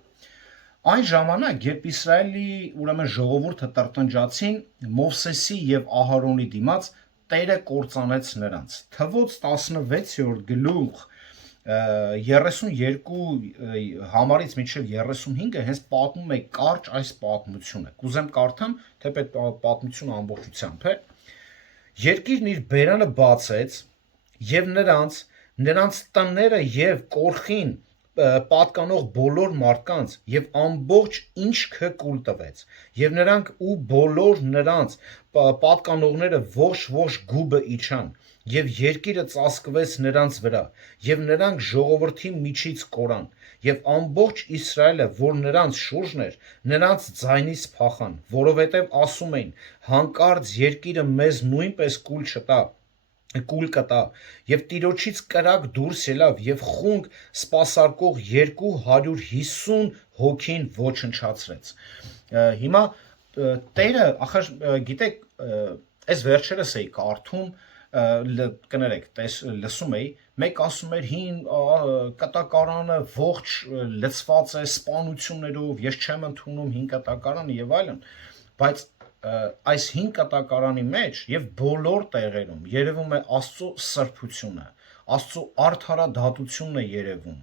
Այն ժամանակ, երբ Իսրայելի ուրեմն ժողովուրդը տրտնջացին Մովսեսի եւ Ահարոնի դիմաց, Տերը կործանեց նրանց։ Թվոց 16-րդ գլուխ 32 համարից մինչև 35-ը հենց պատմում է կարճ այս պատմությունը։ Կուզեմ կարդամ, թեպետ պատմությունը ամբողջությամբ է։ Երկիրն իր բերանը բացեց եւ նրանց տները եւ կորխին պատկանող բոլոր մարդկանց եւ ամբողջ ինչքը կուլ տվեց եւ նրանք ու բոլոր նրանց պատկանողները ողջ գուբը իջան եւ երկիրը ծածկվեց նրանց վրա եւ նրանք ժողովրդի միջից կորան եւ ամբողջ Իսրայելը որ նրանց շուրջն էր նրանց ձայնից փախան որովհետեւ ասում էին հանկարծ երկիրը մեզ նույնպես կուլ կտա եւ Տիրոջից կրակ դուրս ելավ եւ խունկ սպասարկող 250 հոգին ոչնչացրեց։ Հիմա Տերը, ախր գիտեք, այս վերջերս էի կարդում, կներեք, լսում էի, մեկ ասում էր հին կտակարանը ողջ լցված է սպանություններով, ես չեմ ընդունում հին կտակարանը եւ այլն, բայց այս հին կտակարանի մեջ եւ բոլոր տեղերում երևում է Աստծո սրբությունը, Աստծո արդարադատությունն է երևում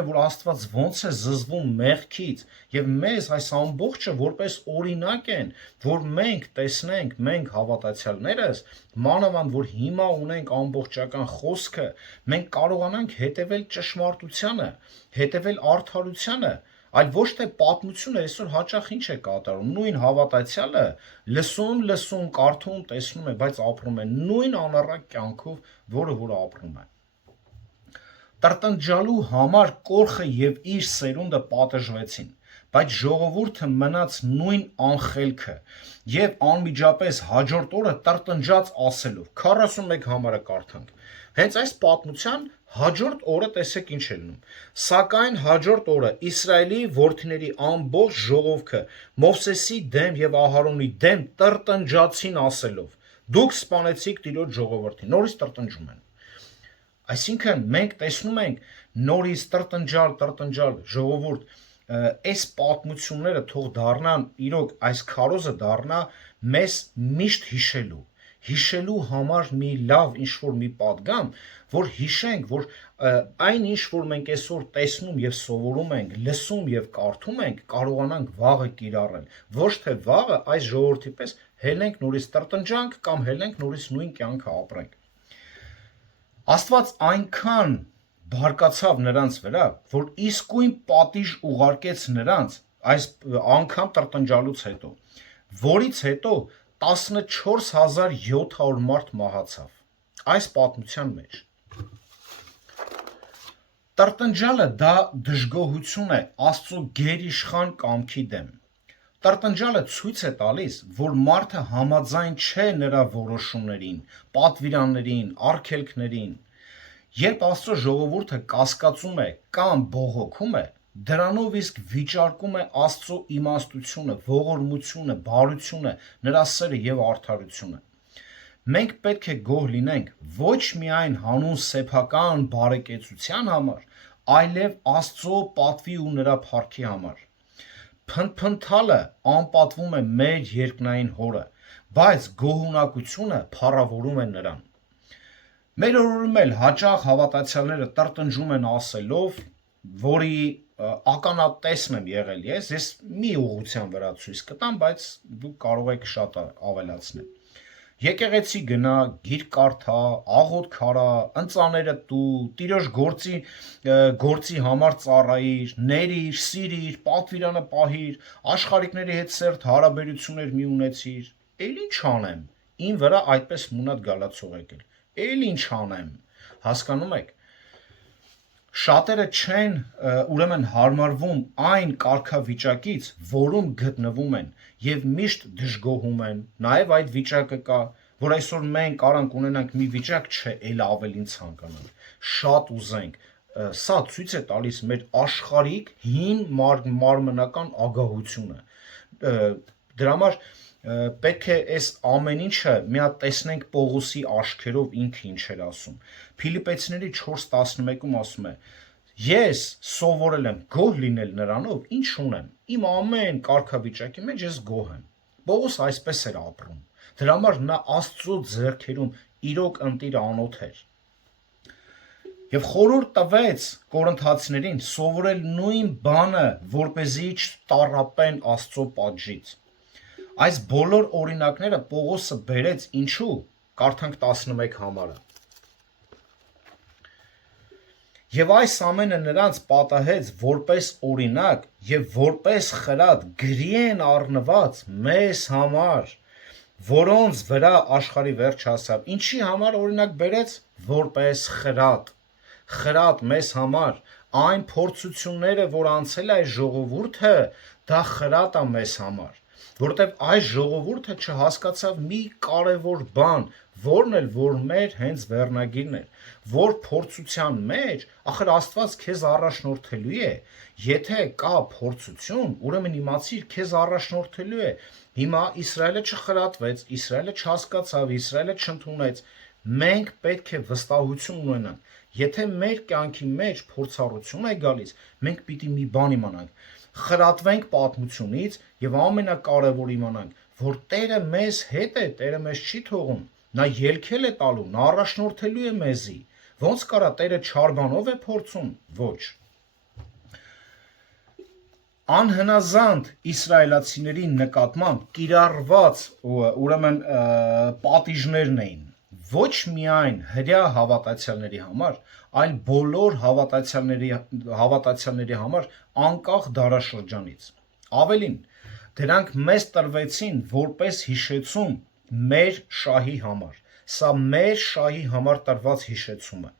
է, որ Աստված ոնց է զզվում մեղքից եւ մեզ այս ամբողջը որպես օրինակ են, որ մենք տեսնենք, մենք հավատացյալներս, մանավանդ որ հիմա ունենք ամբողջական խոսքը, մենք կարողանանք հետևել ճշմարտությանը, հետևել արդարությանը, այլ ոչ թե պատմությունը այսօր հաճախ ինչ է կատարում, նույն հավատացյալը լսում, կարդում, տեսնում է, բայց ապրում է նույն անառակ կյանքով, որը որ ապրում է։ Տրտնջալու համար կորխը եւ իր սերունդը պատժվեցին, բայց ժողովուրդը մնաց նույն անխելքը եւ անմիջապես հաջորդ օրը տրտնջաց ասելով 41 համարը կարդանք։ Հենց այս պատմության հաջորդ օրը տեսեք ինչ է լինում։ Սակայն հաջորդ օրը Իսրայելի որդիների ամբողջ ժողովքը Մովսեսի դեմ եւ Ահարոնի դեմ տրտնջացին ասելով. Դուք սպանեցիք Տիրոջ ժողովրդին, նորից տրտնջում են։ Այսինքն մենք տեսնում ենք նորից տրտնջալ ժողովուրդ, այս պատմությունները թող դառնան, իրոք այս քարոզը դառնա մեզ միշտ հիշելու համար մի լավ ինչ-որ մի պատգամ, որ հիշենք, որ այն ինչ որ մենք այսօր տեսնում եւ սովորում ենք, լսում եւ կարդում ենք, կարողանանք վաղը կիրառել, ոչ թե վաղը այս ժողովրդի պես հելենք նորից տրտնջանք կամ հելենք նորից նույն կյանքը ապրենք։ Աստված այնքան բարկացավ նրանց վրա, որ իսկույն պատիժ ուղարկեց նրանց այս անգամ տրտնջալուց հետո, որից հետո 14700 մարդ մահացավ այս պատմության մեջ։ Տրտնջալը դա դժգոհություն է Աստծո գերիշխան կամքի դեմ։ Տրտնջալը ցույց է տալիս, որ մարդը համաձայն չէ նրա որոշումներին, պատվիրաններին, արգելքներին։ Երբ Աստծո ժողովուրդը կասկածում է կամ բողոքում է, դրանով իսկ վիճարկում է Աստծո իմաստությունը, ողորմությունը, բարությունը, նրա սերը եւ արդարությունը։ Մենք պետք է գոհ լինենք ոչ միայն հանուն սեփական բարեկեցության համար, այլև Աստծո պատվի ու նրա փառքի համար։ Փնթփնթալը անպատվում է մեր երկնային Հորը, բայց գոհունակությունը փառավորում է նրան։ Մեր օրերում էլ հաճախ հավատացյալները տրտնջում են ասելով, որի ականատեսն եմ եղել ես մի ուղղության վրա ցույց կտամ, բայց դուք կարող եք շատ ավելացնել։ Եկեղեցի գնա, գիրք կարդա, աղոթք արա, ընծաները տու, տիրոջ գործի համար ծառայիր, ներիր, սիրիր, պատվիրանը պահիր, աշխարհիկների հետ սերտ հարաբերություններ մի ունեցիր։ Էլ ինչ անեմ։ Ին վրա այդպես մունատ գալացող եկել։ Էլ ինչ անեմ։ Հասկանում եք։ Շատերը չեն ուրեմն հարմարվում այն կարգավիճակից, որում գտնվում են եւ միշտ դժգոհում են, նաեւ այդ վիճակը կա, որ այսօր մենք արանք ունենանք մի վիճակ, չէ, էլ ավելին ցանկանանք, շատ ուզենք, սա ցույց է տալիս մեր աշխարհիկ հին մարմնական ագահությունը, դրա համար պետք է այս ամեն ինչը մի հատ տեսնենք Պողոսի աչքերով ինքը ինչ էր ասում։ Փիլիպեցիների 4:11-ում ասում է. Ես սովորել եմ գոհ լինել նրանով, ինչ ունեմ։ Իմ ամեն կարգավիճակի մեջ ես գոհ եմ։ Պողոս այսպես էր ապրում։ Դրա համար նա Աստծո ձեռքերում իրոք ընտիր անոթ էր։ Եվ խորհուրդ տվեց կորինթացիներին սովորել նույն բանը, որպեսզի չտառապեն Աստծո պատժից։ Այս բոլոր օրինակները Պողոսը բերեց ինչու, կարդանք 11 համարը։ Եվ այս ամենը նրանց պատահեց որպես օրինակ եւ որպես խրատ գրի են առնված մեզ համար, որոնց վրա աշխարհի վերջ հասավ։ Ինչի համար օրինակ բերեց, որպես խրատ մեզ համար, այն փորձությունները, որ անցել է այս ժողովուրդը, դա խրատ է մեզ համար, որտեւ այս ժողովուրդը չհասկացավ մի կարևոր բան, որն էլ որ մեր հենց վերնագիրն էր, որ փորձության մեջ, ախր Աստված քեզ առաջնորդելու է, եթե կա փորձություն, ուրեմն իմացիր քեզ առաջնորդելու է։ Հիմա Իսրայելը չխրատվեց, Իսրայելը չհասկացավ, Իսրայելը չընդունեց։ Մենք պետք է վստահություն ունենանք։ Եթե մեր կյանքի մեջ փորձառություն է գալիս, մենք պիտի մի բան իմանանք։ Խրատվենք պատմությունից եւ ամենակարևոր իմանանք, որ Տերը մեզ հետ է, Տերը մեզ չի թողում։ Նա ելքել է տալու, նա առաջնորդելու է մեզի։ Ոնց կարա Տերը չար բանով է փորձում։ Ոչ։ Անհնազանդ իսրայելացիների նկատմամբ կիրառված ուրեմն պատիժներն էին ոչ միայն հրյա հավատացյալների համար, այլ բոլոր հավատացյալների համար անկախ դարաշրջանից։ Ավելին, դրանք մեզ տրվեցին որպես հիշեցում մեր շահի համար։ Սա մեր շահի համար տրված հիշեցումը։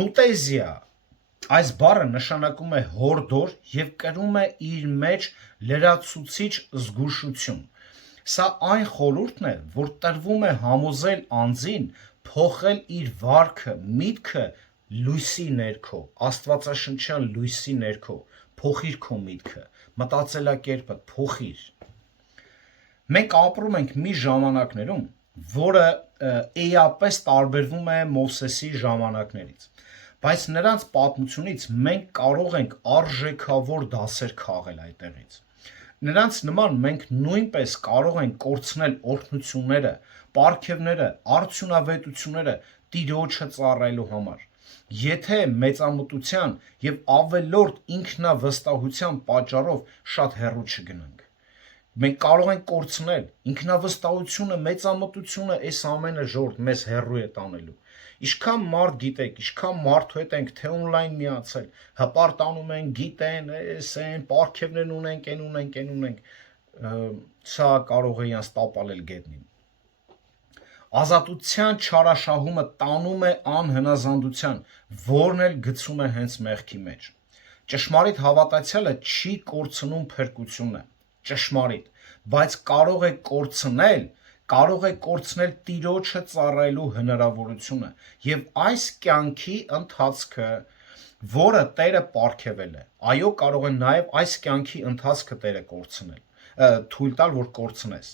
Նուտեզիա այս բառը նշանակում է հորդոր եւ կրում է իր մեջ լրացուցիչ զգուշություն։ Սա այն խորհուրդն է, որ տրվում է համոզել անձին փոխել իր վարքը, միտքը լույսի ներքո, աստվածաշնչյան լույսի ներքո, փոխիր քո միտքը, մտածելակերպը փոխիր։ Մենք ապրում ենք մի ժամանակներում, որը էապես տարբերվում է Մովսեսի ժամանակներից, բայց նրանց պատմությունից մենք կարող ենք արժեքավոր դասեր քաղել այդտեղից։ Նրանց նման մենք նույնպես կարող ենք կորցնել օրհնությունները, պարգևները, արդյունավետությունները Տիրոջը ծառայելու համար։ Եթե մեծամտության եւ ավելորդ ինքնավստահության պատճառով շատ հեռու չգնանք։ Մենք կարող ենք կորցնել ինքնավստահությունը, մեծամտությունը, այս ամենը ժորդ մեզ հեռու է տանելու։ Ինչքան մարդ գիտեք, ինչքան մարդու հետ ենք թե օնլայն միացել, հպարտանում են, գիտեն, են, պարգևներ ունենք, այն ունենք, սա կարող է իրանց տապալել գետնին։ Ազատության չարաշահումը տանում է անհնազանդության, որն էլ գցում է հենց մեղքի մեջ։ Ճշմարիտ հավատացյալը չի կորցնում փրկությունը, ճշմարիտ, բայց կարող է կորցնել Տիրոջը ծառայելու հնարավորությունը եւ այս կյանքի ընթացքը, որը Տերը պարգևել է, այո, կարող է նաեւ այս կյանքի ընթացքը Տերը կորցնել, թույլ տալ, որ կորցնես։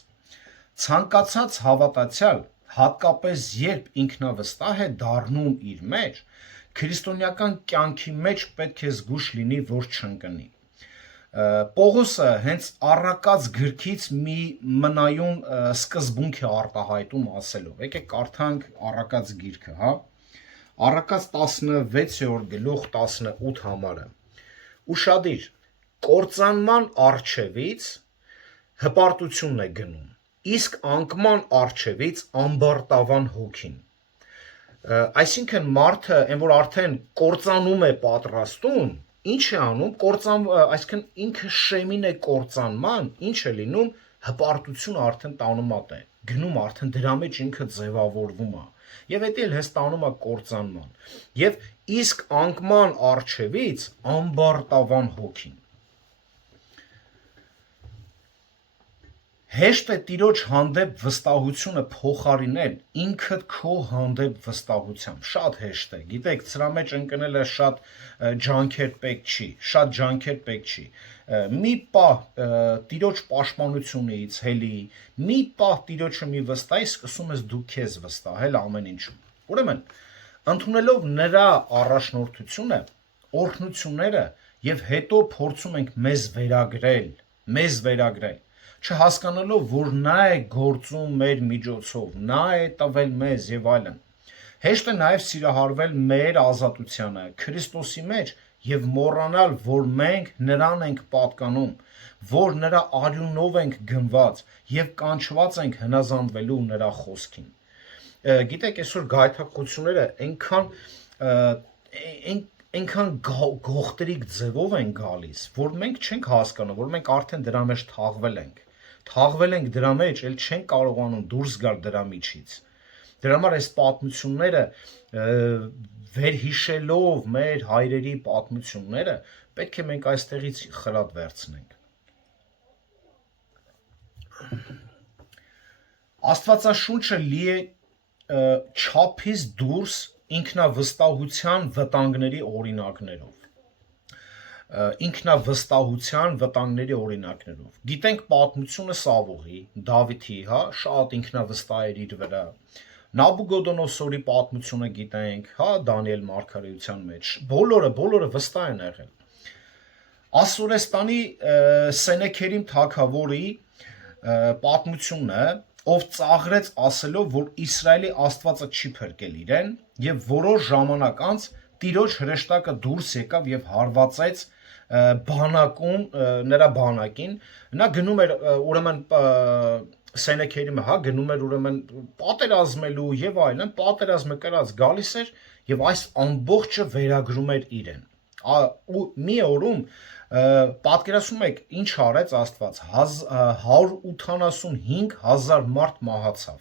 Ցանկացած հավատացյալ, հատկապես երբ ինքնավստահ է դառնում իր մեջ, քրիստոնեական կյանքի մեջ պետք է զգուշ լինի, որ չընկնի։ Պողոսը հենց առակած գրքից մի մնայուն սկզբունք է արտահայտում ասելով։ Եկեք կարդանք առակած գիրքը, հա։ Առակած 16-րդ գլուխ 18 համարը։ Ուշադիր, կործանման առջևից հպարտությունն է գնում, իսկ անկման առջևից ամբարտավան հոգին։ Այսինքն մարդը, այն որ արդեն կործանում է պատրաստում, ինչ է անում, այսինքն ինքը շեմին է կործանման, ինչ է լինում, հպարտություն արդեն տանում է, գնում արդեն դրա մեջ ինքը ձևավորվում է։ Եվ դա էլ հենց տանում է կործանման։ Եվ իսկ անկման առջևից ամբարտավան հոգին։ Հեշտ է տիրոջ հանդեպ վստահությունը փոխարինել ինքդ քո հանդեպ վստահությամբ, շատ հեշտ է, գիտեք, սրա մեջ ընկնելը շատ ջանքեր պետք չի, մի պահ տիրոջ պաշտպանությունից հելի, մի պահ տիրոջը մի վստահի, սկսում ես դու քեզ վստահել ամեն ինչում։ Ուրեմն, ընդունելով նրա առաջնորդությունը, օրհնությունները եւ հետո փորձում ենք մեզ վերագրել, չհասկանալով, որ նա է գործում մեր միջոցով, նա է տվել մեզ եւ այլն։ Հեշտ է նաեւ սիրահարվել մեր ազատությանը Քրիստոսի մեջ եւ մոռանալ, որ մենք նրան ենք պատկանում, որ նրա արյունով ենք գնված եւ կանչված ենք հնազանդվելու նրա խոսքին։ Գիտեք, այսօր գայթակղությունները այնքան գողտրիկ ձևով են գալիս, որ մենք չենք հասկանում, որ մենք արդեն դրա մեջ թաղվել ենք դրա մեջ, էլ չենք կարողանում դուրս գալ դրա միջից։ Դրա համար այս պատմությունները վերհիշելով մեր հայրերի պատմությունները, պետք է մենք այստեղից խրատ վերցնենք։ Աստվածաշունչը լի է չափից դուրս ինքնավստահության վտանգների օրինակներով։ Գիտենք պատմությունը Սավողի, Դավիթի, հա, շատ ինքնավստահ էր իր վրա։ Նաբուգոդոնոսորի պատմությունը գիտենք, հա, Դանիել մարգարեության մեջ։ Բոլորը վստահ են եղել։ Ասորեստանի Սենեքերիմ թագավորի պատմությունը, ով ծաղրեց ասելով, որ Իսրայելի Աստվածը չի փրկել իրեն, եւ որոշ ժամանակ անց Տիրոջ հրեշտակը դուրս եկավ եւ հարվածեց բանակում նրա բանակին, նա գնում էր ուրեմն Սենեքերիմը, հա, գնում էր ուրեմն պատերազմելու եւ այլն, պատերազմը կրած գալիս էր եւ այս ամբողջը վերագրում էր իրեն։ Ու մի օրում պատկերացնում եք ինչ արեց Աստված, 185,000 մարդ մահացավ։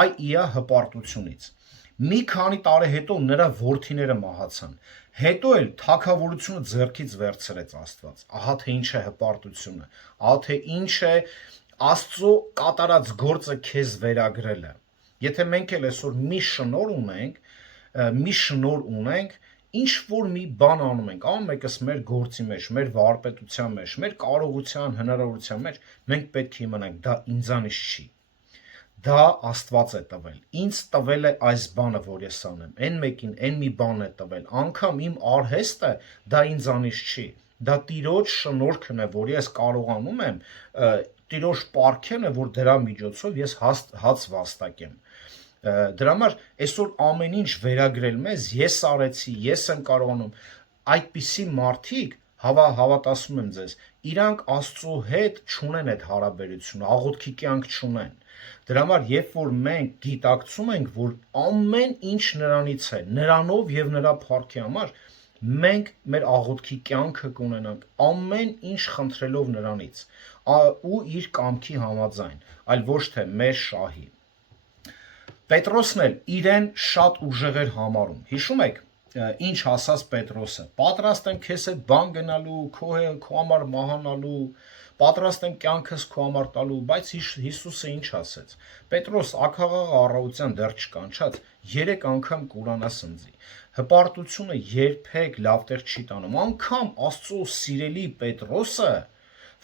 Այ իա հպարտությունից։ Մի քանի տարի հետո նրա որդիները մահացան։ Հետո էլ թագավորությունը ձեռքից վերցրեց Աստված։ Ահա թե ինչ է հպարտությունը, ահա թե ինչ է Աստծո կատարած գործը քեզ վերագրելը։ Եթե մենք էլ այսօր մի շնոր ունենք, ինչ որ մի բան անում ենք, ամենքս մեր գործի մեջ, մեր վարպետության մեջ, մեր կարողության, հնարավորության մեջ, մենք պետք է իմանանք, դա ինձանից չի։ Դա Աստված է տվել։ Ինձ տվել է այս բանը, որ ես անեմ։ Այն մեկին այն մի բան է տվել։ Անկամ իմ արհեստը դա ինձանից չի։ Դա Տիրոջ շնորհքն է, որ ես կարողանում եմ, Տիրոջ պարգևն է, որ դրա միջոցով ես հաց վաստակեմ։ Դրա համար այսօր ամեն ինչ վերագրել մեզ, ես արեցի, ես եմ կարողանում, այդպիսի մարդիկ, հավատացում եմ ձեզ, իրանք Աստծո հետ չունեն այդ հարաբերությունը, աղոթքի կյանք չունեն։ Դրա համար երբ որ մենք գիտակցում ենք, որ ամեն ինչ նրանից է, նրանով եւ նրա փառքի համար, մենք մեր աղոթքի կյանքը կունենանք ամեն ինչ խնդրելով նրանից ու իր կամքի համաձայն, այլ ոչ թե մեր շահի։ Պետրոսն էլ իրեն շատ ուժեղ էր համարում։ Հիշում եք, ինչ ասաց Պետրոսը. պատրաստ եմ քեզ հետ բան գնալու, քո համար մահանալու, պատրաստ եմ կյանքս քո համար տալու, բայց Հիսուսը ինչ ասեց։ Պետրոս ակաղաղ առավոտյան դեռ չկանչած 3 անգամ կուրանա սնձի։ Հպարտությունը երբեք լավ տեղ չի տանում։ Անգամ Աստծո սիրելի Պետրոսը,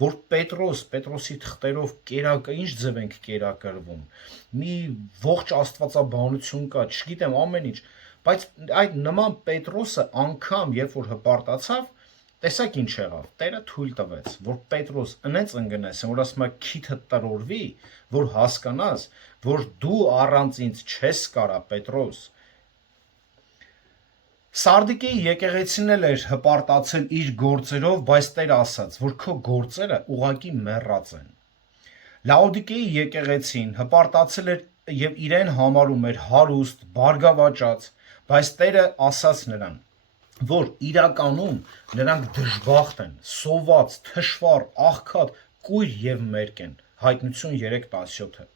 որ Պետրոսի թղթերով կերակը ինչ ձև ենք կերակրվում, մի ողջ աստվածաբանություն կա, չգիտեմ ամեն ինչ, բայց այդ նման Պետրոսը անգամ երբ որ հպարտացավ, Տեսակ ինչ եղավ, Տերը թույլ տվեց, որ Պետրոս ընենց ընկնես, որ ասում է քիթը տրորվի, որ հասկանաս, որ դու առանց ինձ չես կարա, Պետրոս։ Սարդիկեի եկեղեցին էլ էր հպարտացել իր գործերով, բայց Տերը ասաց, որ քո գործերը ուղակի մեռած են։ Լաոդիկեի եկեղեցին հպարտացել էր եւ իրեն համարում էր հարուստ, բարգավաճած, բայց Տերը ասաց նրան, որ իրականում նրանք դժբախտ են, սոված, թշվառ, աղքատ, կույր եւ մերկ են։ Հայտնություն 3:17-ը։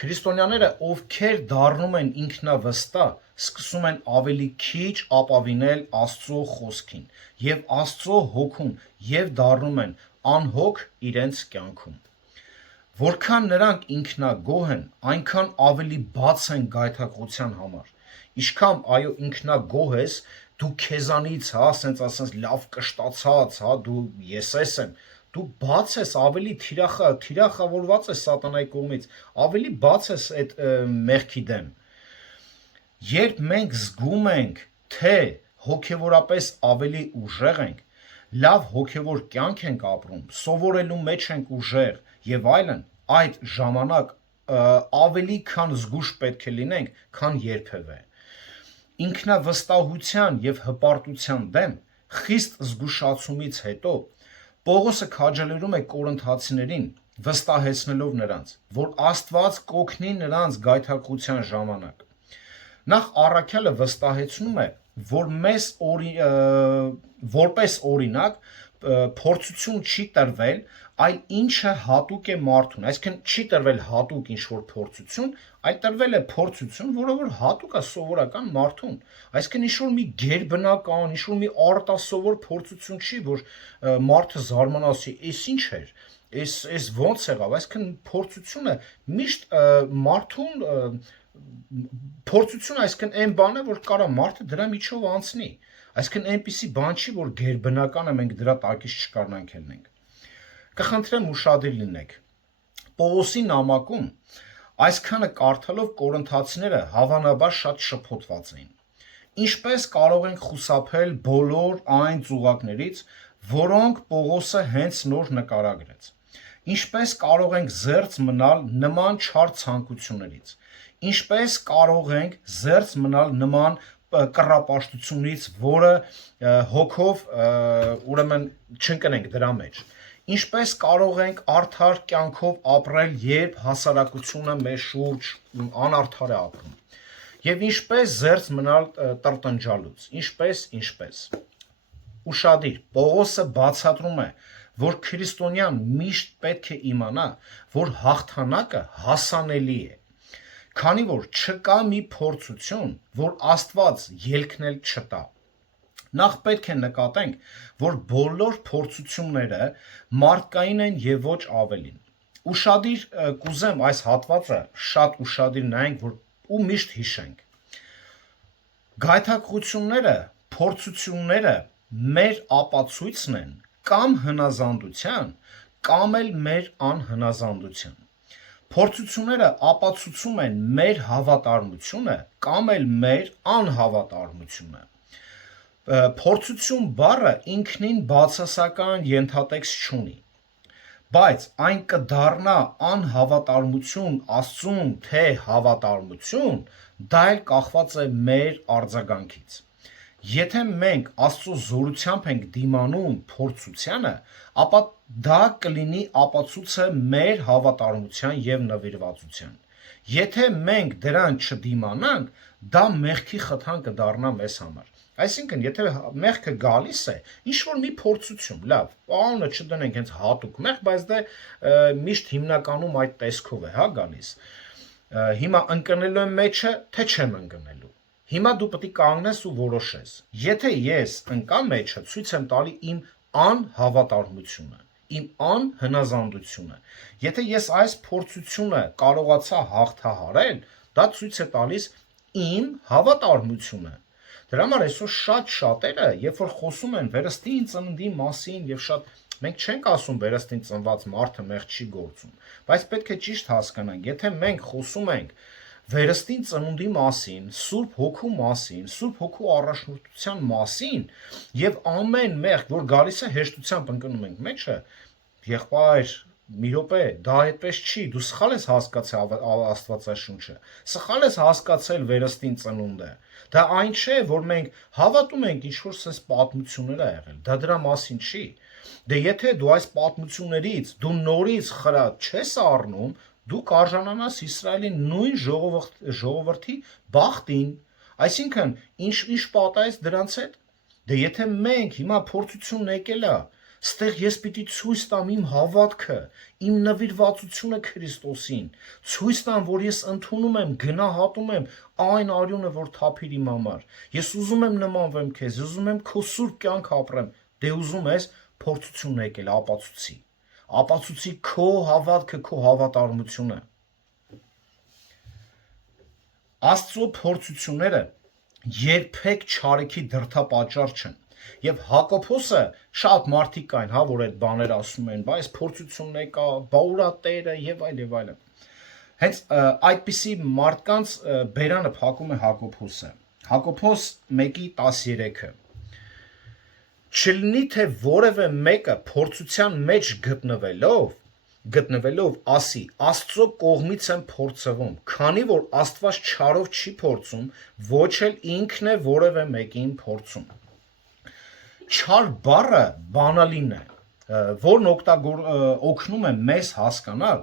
Քրիստոնյաները, ովքեր դառնում են ինքնավստահ, սկսում են ավելի քիչ ապավինել Աստծո խոսքին եւ Աստծո հոգուն եւ դառնում են անհոգ իրենց կյանքում։ Որքան նրանք ինքնագոհ են, այնքան ավելի բաց են գայթակղության համար։ Ինչքան այո ինքնագոհ ես, դու քեզանից, ասենց լավ կշտացած, դու ես եմ, դու բաց ես, ավելի թիրախավորված ես սատանայի կողմից, ավելի բաց ես այդ մեղքի դեմ։ Երբ մենք զգում ենք, թե հոգևորապես ավելի ուժեղ ենք, լավ հոգևոր կյանք ենք ապրում, սովորելու մեջ ենք ուժեղ եւ այլն, այդ ժամանակ ավելի քան զգուշ պետք է լինենք, քան երբևէ։ Ինքնավստահության եւ հպարտության դեմ խիստ զգուշացումից հետո Պողոսը քաջալերում է կորինթացիներին, վստահեցնելով նրանց, որ Աստված կօգնի նրանց գայթակղության ժամանակ։ Նախ առաքյալը վստահեցնում է, որ մեզ որպես օրինակ փորձություն չի տրվել, այլ ինչը հատուկ է մարդուն, այսինքն չի տրվել հատուկ ինչ-որ փորձություն, այլ տրվել է փորձություն, որը որ հատուկ է սովորական մարդուն, այսինքն ինչ-որ մի գերբնական, ինչ-որ մի արտասովոր փորձություն չի, որ մարդը զարմանալի, էս ինչ էր, էս ոնց եղավ, այսինքն փորձությունը միշտ մարդուն փորձություն, այսինքն այն բան է, որ կարա մարդը դրա միջով անցնի, այսինքն այնպիսի բան չի, որ գերբնական է, մենք դրա տակից չկարնանք ելնենք։ Կխնդրեմ ուշադիր լինեք։ Պողոսի նամակում այսքանը կարդալով կորինթացիները հավանաբար շատ շփոթված էին։ Ինչպես կարող ենք խուսափել բոլոր այն ծուղակներից, որոնք Պողոսը հենց նոր նկարագրեց։ Ինչպես կարող ենք զերծ մնալ նման չար ցանկություններից։ Ինչպես կարող ենք զերծ մնալ նման կռապաշտությունից, որը հոգով ուրեմն չընկնենք դրա մեջ։ Ինչպես կարող ենք արդար կյանքով ապրել, երբ հասարակությունը մեր շուրջ անարդար է ապրում։ Եվ ինչպես զերծ մնալ տրտնջալուց, ինչպես։ Ուշադիր, Պողոսը բացատրում է, որ քրիստոնյան միշտ պետք է իմանա, որ հաղթանակը հասանելի է, քանի որ չկա մի փորձություն, որ Աստված ելքնել չտա։ Նախ պետք է նկատենք, որ բոլոր փորձությունները մարդկային են եւ ոչ ավելին։ Ուշադիր կուզեմ այս հատվածը շատ ուշադիր նայենք ու միշտ հիշենք։ Գայթակղությունները, փորձությունները մեր ապացույցն են կամ հնազանդության, կամ էլ մեր անհնազանդության։ Փորձությունները ապացուցում են մեր հավատարմությունը կամ էլ մեր անհավատարմությունը։ Փորձություն բառը ինքնին բացասական ենթատեքստ չունի, բայց այն կդառնա անհավատարմություն Աստծուն, թե հավատարմություն, դա էլ կախված է մեր արձագանքից։ Եթե մենք Աստծո զորությամբ ենք դիմանում փորձությանը, ապա դա կլինի ապացույցը մեր հավատարմության եւ նվիրվածության։ Եթե մենք դրան չդիմանանք, դա մեղքի խթան կդառնա մեզ համար։ Այսինքն, եթե մեղքը գալիս է, ինչ որ մի փորձություն, լավ, անունը չդնենք հենց հատուկ մեղք, բայց դա միշտ հիմնականում այդ տեսքով է, գալիս։ Հիմա ընկնելու եմ մեջը, թե չեմ ընկնելու։ Հիմա դու պետք է կանգնես ու որոշես։ Եթե ես ընկամ մեջը, ցույց եմ տալի իմ անհավատարմությունը, իմ անհնազանդությունը։ Եթե ես այս փորձությունը կարողացա հաղթահարել, դա ցույց է տալիս իմ հավատարմությունը։ Դրա համար այսօր շատերը, երբ որ խոսում են վերստին ծննդի մասին եւ շատ մենք չենք ասում վերստին ծնված մարդը մեղք չի գործում, բայց պետք է ճիշտ հասկանանք, եթե մենք խոսում ենք, վերստին ծնունդի մասին, Սուրբ Հոգու մասին, Սուրբ Հոգու առաջնորդության մասին եւ ամեն մեղք, որ գալիս է հեշտությամբ ընկնում ենք մեջը, եղբայր, մի րոպե, դա այդպես չի, դու սխալ ես հասկացել Աստվածաշունչը, սխալ ես հասկացել վերստին ծնունդը։ Դա այն չէ, որ մենք հավատում ենք ինչ-որ sense պատմություններ ա եղել, դա դրա մասին չի։ Դե եթե դու այս պատմություններից դու նորից խրատ չես առնում, դու կարժանանաս Իսրայելի նույն ժողովրդի բախտին, այսինքն ինչ պատահեց դրանց հետ։ Դե եթե մենք հիմա փորձությունն եկել է, ստեղ ես պիտի ցույց տամ իմ հավատքը, իմ նվիրվածությունը Քրիստոսին, ցույց տամ, որ ես ընդունում եմ, գնահատում եմ այն արյունը, որ թափիր իմ համար։ Ես ուզում եմ նմանվեմ քեզ, ուզում եմ քո սուրբ կյանք ապրեմ։ Դե ուզում ես փորձությունն եկել, ապացուցի քո հավատքը, քո հավատարմությունը։ Աստծո փորձությունները երբեք չարիքի դրդապատճառ չեն։ Եվ Հակոբոսը շատ մարդիկ կային, հա, որ այդ բաներ ասում են, բայց փորձությունն եկա, բա ուրա Տերը եւ այլն։ Հենց այդպիսի մարդկանց բերանը փակում է Հակոբոսը։ Հակոբոս 1:13-ը։ Չլինի թե որևէ մեկը փորձության մեջ գտնվելով ասի Աստծո կողմից եմ փորձվում, քանի որ Աստված չարով չի փորձում, ոչ էլ ինքն է որևէ մեկին փորձում։ Չար բառը բանալին է, որն օգնում է մեզ հասկանալ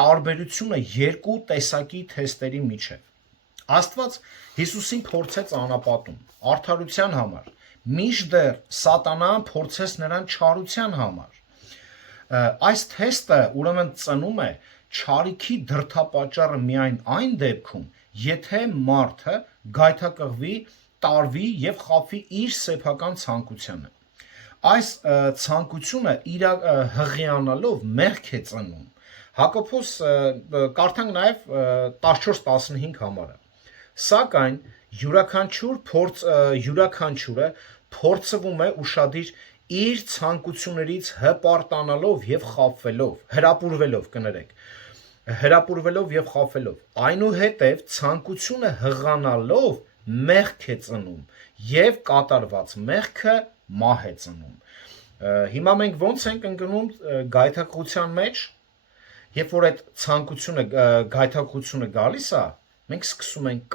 տարբերությունը երկու տեսակի թեստերի միջև։ Աստված Հիսուսին փորձեց անապատում, արդարության համար, մինչդեռ Սատանան փորձեց նրան չարության համար։ Այս թեստը ուրեմն ծնում է չարիքի դրդապատճառը միայն այն դեպքում, եթե մարդը գայթակղվի, տարվի եւ խաբվի իր սեփական ցանկությանը։ Այս ցանկությունը իր հղիանալով մեղք է ծնում։ Հակոբոս կարդանք նաեւ 14-15 համարը։ Սակայն յուրաքանչյուրը փորձվում է ուշադիր իր ցանկություններից հպարտանալով եւ հրապուրվելով եւ խաբվելով, այնուհետև ցանկությունը հղանալով մեղք է ծնում եւ կատարված մեղքը մահ է ծնում։ Հիմա մենք ո՞նց ենք ընկնում գայթակղության մեջ, երբ որ այդ գայթակղությունը գալիս է, մենք սկսում ենք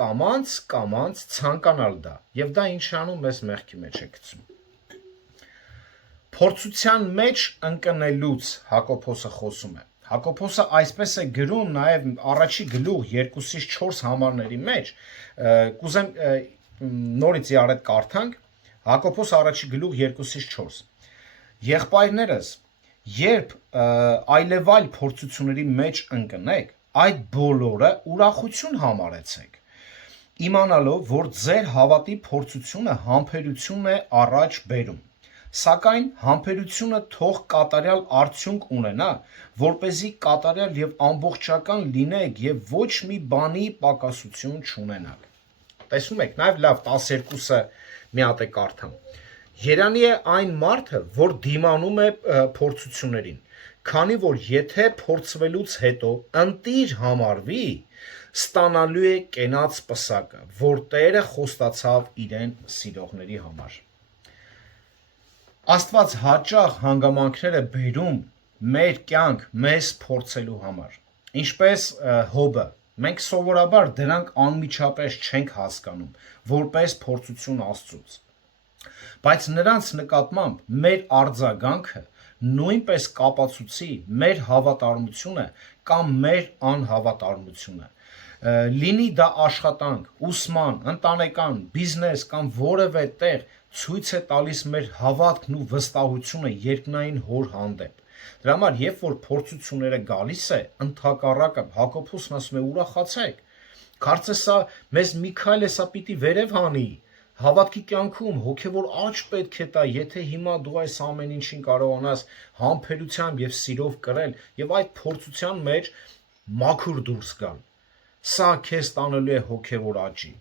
կամած ցանկանալ դա, եւ դա ինչ անում մեզ մեղքի մեջ է գցում։ Փորձության մեջ ընկնելուց Հակոբոսը խոսում է։ Հակոբոսը այսպես է գրում նաև առաջի գլուխ 2-4 համարների մեջ, կուզեմ նորից իարդ կարդանք, Հակոբոս առաջի գլուխ 2-4։ Եղբայրներս, երբ այլևայլ փորձությունների մեջ ընկնեք, այդ բոլորը ուրախություն համարեցեք, իմանալով, որ ձեր հավատի փորձությունը համբերություն է առաջ բերում։ Սակայն համբերությունը թող կատարյալ արդյունք ունենա, որպեսզի կատարյալ եւ ամբողջական լինեք եւ ոչ մի բանի պակասություն չունենաք։ Տեսնում եք, նաեւ լավ 12-ը մի հատ է կարդամ։ Երանի է այն մարդը, որ դիմանում է փորձություններին, քանի որ եթե փորձվելուց հետո ընտիր համարվի, ստանալու է կենաց պսակը, որ Տերը խոստացավ իրեն սիրողների համար։ Աստված հաճախ հանգամանքներ է բերում մեր կյանք մեզ փորձելու համար։ Ինչպես Հոբը, մենք սովորաբար դրանք անմիջապես չենք հասկանում, որպես փորձություն Աստծուց։ Բայց նրանց նկատմամբ մեր արձագանքը նույնպես կապացուցի մեր հավատարմությունը կամ մեր անհավատարմությունը։ Լինի դա աշխատանք, ուսման, ընտանեկան, բիզնես կամ որևէ տեղ ցույց է տալիս մեր հավատքն ու վստահությունը երկնային Հոր հանդեպ։ Դրա համար, երբ որ փորձությունները գալիս է, ընդհակառակը Հակոբոսն ասում է ուրախացեք։ Կարծես սա մեզ Միքայել է սա պիտի վերև հանի։ Հավատքի կյանքում հոգևոր աճ պետք է տա, եթե հիմա դու այս ամեն ինչին կարողանաս համբերությամբ եւ սիրով կրել եւ այդ փորձության մեջ մաքուր դուրս գալ։ Սա քեզ տանելու է հոգևոր աճի։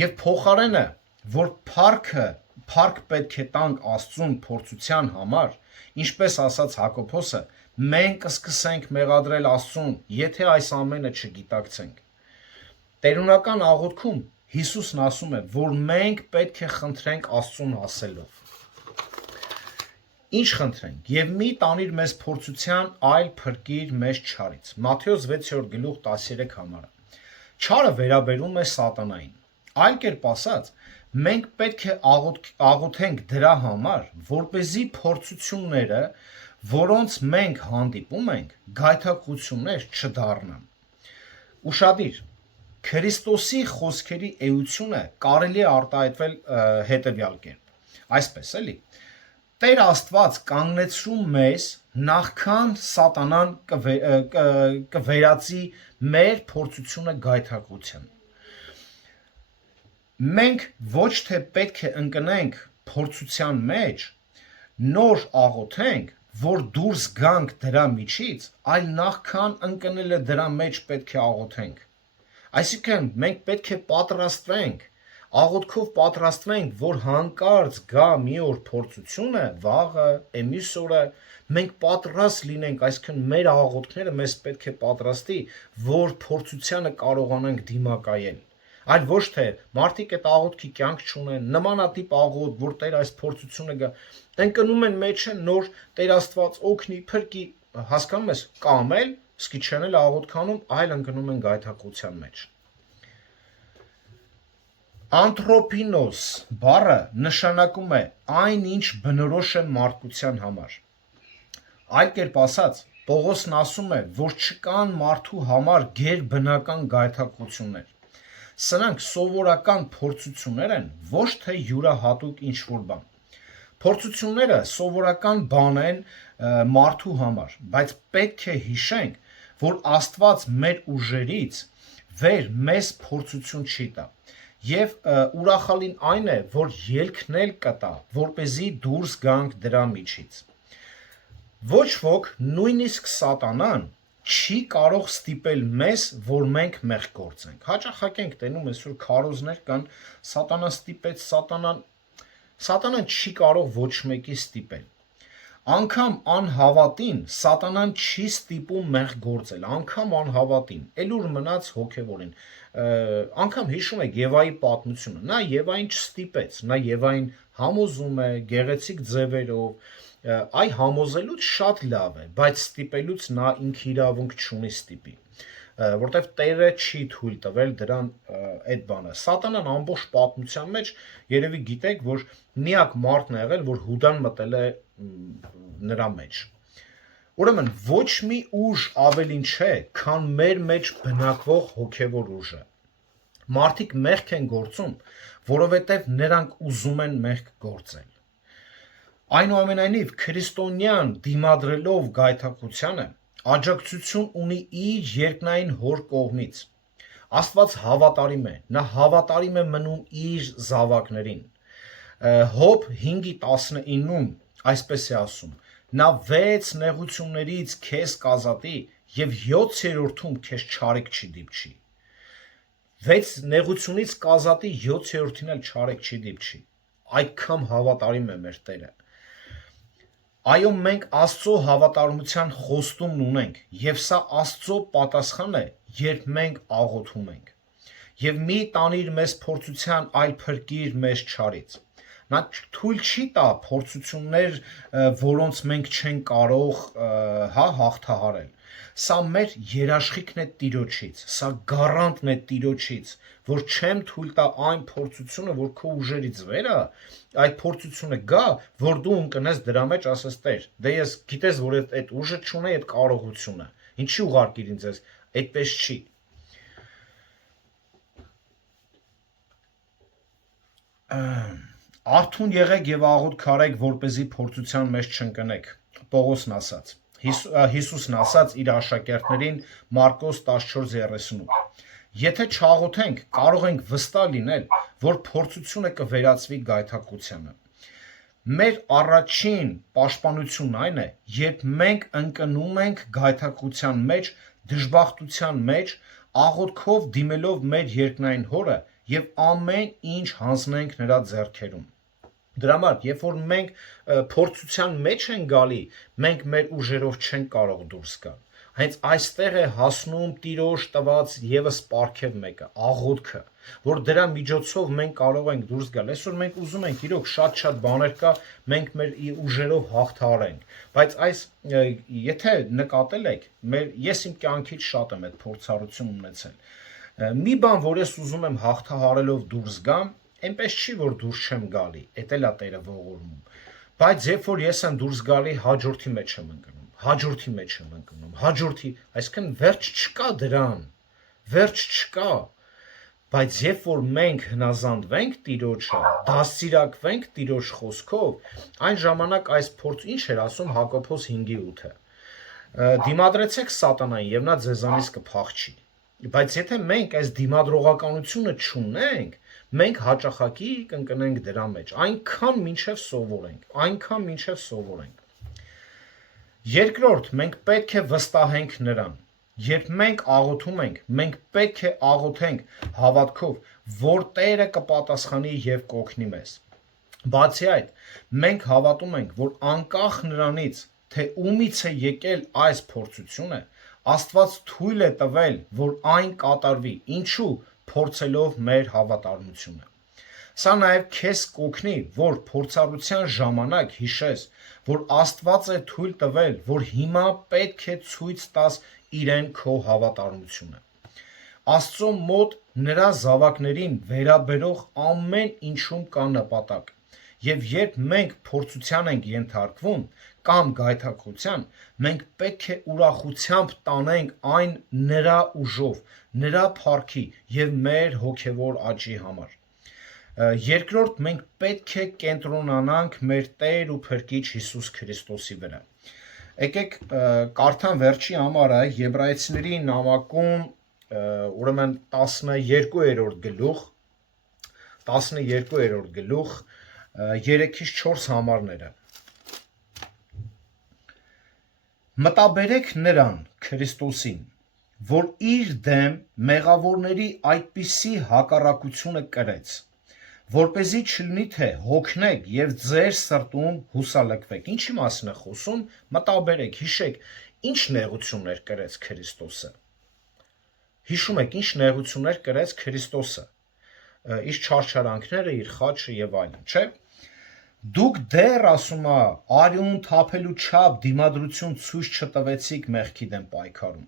Եվ փոխարենը, որ փառք պետք է տանք Աստծուն փորձության համար, ինչպես ասաց Հակոբոսը, մենք կսկսենք մեղադրել Աստծուն, եթե այս ամենը չգիտակցենք։ Տերունական աղոթքում Հիսուսն ասում է, որ մենք պետք է խնդրենք Աստծուն ասելով։ Ինչ խնդրենք, եւ մի տանիր մեզ փորձության, այլ փրկիր մեզ չարից։ Մատթեոս 6:13 համարը։ Չարը վերաբերում է սատանային։ Այլ կերպ ասած, մենք պետք է աղոթենք դրա համար, որպեսզի փորձությունները, որոնց մենք հանդիպում ենք, գայթակղություններ չդառնան։ Ուշադիր, Քրիստոսի խոսքերի էությունը կարելի է արտահայտվել հետևյալ կերպ։ Այսպես էլի։ Տեր Աստված կանգնեցրում մեզ նախքան սատանան կվերածի մեր փորձությունը գայթակղության։ Մենք ոչ թե պետք է ընկնենք փորձության մեջ, նոր աղոթենք, որ դուրս գանք դրա միջից, այլ նախքան ընկնելը դրա մեջ պետք է աղոթենք։ Այսինքն մենք պետք է պատրաստվենք, աղոթքով պատրաստվենք, որ հանկարծ գա մի օր փորձությունը, վաղը, մյուս օրը մենք պատրաստ լինենք, այսինքն մեր աղոթքները մեզ պետք է պատրաստի, որ փորձությանը կարողանանք դիմակայել։ Այլ ոչ թե մարդիկ այդ աղոթքի կյանք չունեն, նմանատիպ աղոթ, որ Տեր այս փորձությունը գա, ընկնում են մեջը, նոր Տեր Աստված օգնի, փրկի, հասկանում ես, կամ էլ սկի չեն էլ աղոթքանում, այլ ընկնում են գայթակղության մեջ։ Անթրոպինոս բառը նշանակում է այն, ինչ բնորոշ է մարդկության համար։ Այլ կերպ ասած, Պողոսն ասում է, որ չկան մարդու համար գերբնական գայթակղություններ։ Սրանք սովորական փորձություններ են, ոչ թե յուրահատուկ ինչ-որ բան։ Փորձությունները սովորական բան են մարդու համար, բայց պետք է հիշենք, որ Աստված մեր ուժերից վեր մեզ փորձություն չի տա։ Եվ ուրախալին այն է, որ ելքն էլ կտա, որպեսզի դուրս գանք դրա միջից։ Ոչ ոք, նույնիսկ սատանան, չի կարող ստիպել մեզ, որ մենք մեղք գործենք։ Հաճախակ ենք տենում այսօր քարոզներ կան, սատանան ստիպեց, սատանան չի կարող ոչ մեկի ստիպել։ Անգամ անհավատին սատանան չի ստիպում մեղք գործել, անգամ անհավատին, էլ ուր մնաց հոգևորին։ Անգամ հիշում եք Եվայի պատմությունը, նա Եվային չստիպեց, նա Եվային համոզում է գեղեցիկ ձևերով, այ համոզելուց շատ լավ է, բայց ստիպելուց նա ինքը իրավունք չունի ստիպի, որտեվ Տերը չի թույլ տվել դրան այդ բանը։ Սատանան ամբողջ պատմության մեջ երևի գիտեք, որ միակ մարդն է եղել, որ Հուդան մտել է նրա մեջ։ Ուրեմն ոչ մի ուժ ավելին չէ, քան մեր մեջ բնակվող հոգևոր ուժը։ Մարդիկ մեղք են գործում, որովհետև նրանք ուզում են մեղք գործել։ Այնուամենայնիվ, քրիստոնյան դիմադրելով գայթակղությանը, աջակցություն ունի իր երկնային հոր կողմից։ Աստված հավատարիմ է, նա հավատարիմ է մնում իր զավակներին։ Հոբ 5:19-ում այսպես է ասում. նա 6 նեղություններից քեզ կազատի եւ 7-րդում քեզ չարիք չի դիպչի։ 6 նեղությունից կազատի 7-րդին էլ չարիք չի դիպչի։ Այդքան հավատարիմ է մեր Տերը։ Այո, մենք Աստծո հավատարմության խոստումն ունենք, եւ սա Աստծո պատասխանն է, երբ մենք աղոթում ենք։ Եվ մի տանիր մեզ փորձության, այլ փրկիր մեզ չարից։ Նա թույլ չի տա փորձություններ, որոնց մենք չենք կարող հաղթահարել։ Սա մեր երաշխիքն է Տիրոջից, սա գառանտն է Տիրոջից, որ չեմ թույլ տա այն փորձությունը, որ քո ուժերից վեր է, այդ փորձությունը գա, որ դու ընկնես դրա մեջ, ասես Տեր, դե ես գիտես, որ այդ ուժը չունի, այդ կարողությունը, ինչի ուղարկիր ինձ ես, այդպես չի։ Արթուն եղեք եւ աղոթք արեք, որպեսզի փորձության մեջ չընկնեք։ Պողոսն ասաց։ Հիսուսն ասաց իր աշակերտներին Մարկոս 14:38։ Եթե չաղոթենք, կարող ենք վստահ լինել, որ փորձությունը կվերածվի գայթակղությանը։ Մեր առաջին պաշտպանությունն այն է, երբ մենք ընկնում ենք գայթակղության մեջ, դժբախտության մեջ, աղոթքով դիմելով մեր երկնային հորը եւ ամեն ինչ հանձնենք նրա ձեռքերում։ Դրա համար, երբ որ մենք փորձության մեջ են գալի, մենք մեր ուժերով չենք կարող դուրս գալ։ Հենց այստեղ է հասնում Տիրոջ տված եւս պարգև մեկը, աղոթքը, որ դրա միջոցով մենք կարող ենք դուրս գալ։ Այսօր մենք ուզում ենք իրոք շատ բաներ կա, մենք մեր ուժերով հաղթահարենք, բայց այս եթե նկատել եք, ես իմ կյանքից շատ եմ այդ փորձառություն ունեցել։ Մի բան, որ ես ուզում եմ հաղթահարելով դուրս գամ, այնպես չի, որ դուրս չեմ գալի, էդ էլ է Տերը ողորմում։ Բայց երբ որ ես եմ դուրս գալի, հաջորդի մեջ եմ ընկնում, այսինքն վերջ չկա դրան, վերջ չկա։ Բայց երբ որ մենք հնազանդվենք Տիրոջը, դաստիարակվենք Տիրոջ խոսքով, այն ժամանակ այս փորձ ինչ էր ասում Հակոբոս 5:8-ը։ Դիմադրեցեք սատանային եւ նա ձեզանից կփախչի։ Բայց եթե մենք այս դիմադրողականությունը չունենք, մենք հաճախակի կընկնենք դրա մեջ, այնքան մինչև սովորենք։ Երկրորդ, մենք պետք է վստահենք նրան։ Երբ մենք աղոթում ենք, մենք պետք է աղոթենք հավատքով, որ Տերը կպատասխանի եւ կօգնի մեզ։ Բացի այդ, մենք հավատում ենք, որ անկախ նրանից, թե ումից է եկել այս փորձությունը, Աստված թույլ է տվել, որ այն կատարվի, ինչու փորձելով մեր հավատարմությունը։ Սա նաև քեզ կօգնի, որ փորձառության ժամանակ հիշես, որ Աստված է թույլ տվել, որ հիմա պետք է ցույց տաս իրեն քո հավատարմությունը։ Աստծո մոտ նրա զավակներին վերաբերող ամեն ինչում կա նպատակ։ Եվ երբ մենք փորձության ենք ենթարկվում կամ գայթակղության, մենք պետք է ուրախությամբ տանենք այն նրա ուժով, նրա փառքի եւ մեր հոգեվոր աճի համար։ Երկրորդ, մենք պետք է կենտրոնանանք մեր Տեր ու Փրկիչ Հիսուս Քրիստոսի վրա։ Եկեք կարդամ վերջի համարը Եբրայեցիների նամակում ուրեմն 12-րդ գլուխ 3-ից 4 համարները։ Մտաբերեք նրան, Քրիստոսին, որ իր դեմ մեղավորների այդպիսի հակառակությունը կրեց, որպեսզի չլինի թե հոգնեք եւ ձեր սրտում հուսալքվեք։ Ինչի մասին է խոսում։ Մտաբերեք, հիշեք, ինչ նեղություններ կրեց Քրիստոսը։ Հիշում եք, ինչ նեղություններ կրեց Քրիստոսը։ Իր չարչարանքները, իր խաչը եւ այլն, չէ՞։ Դուք դեռ ասում է արյուն թափելու չափ դիմադրություն ցույց չտվեցիք մեղքի դեմ պայքարում։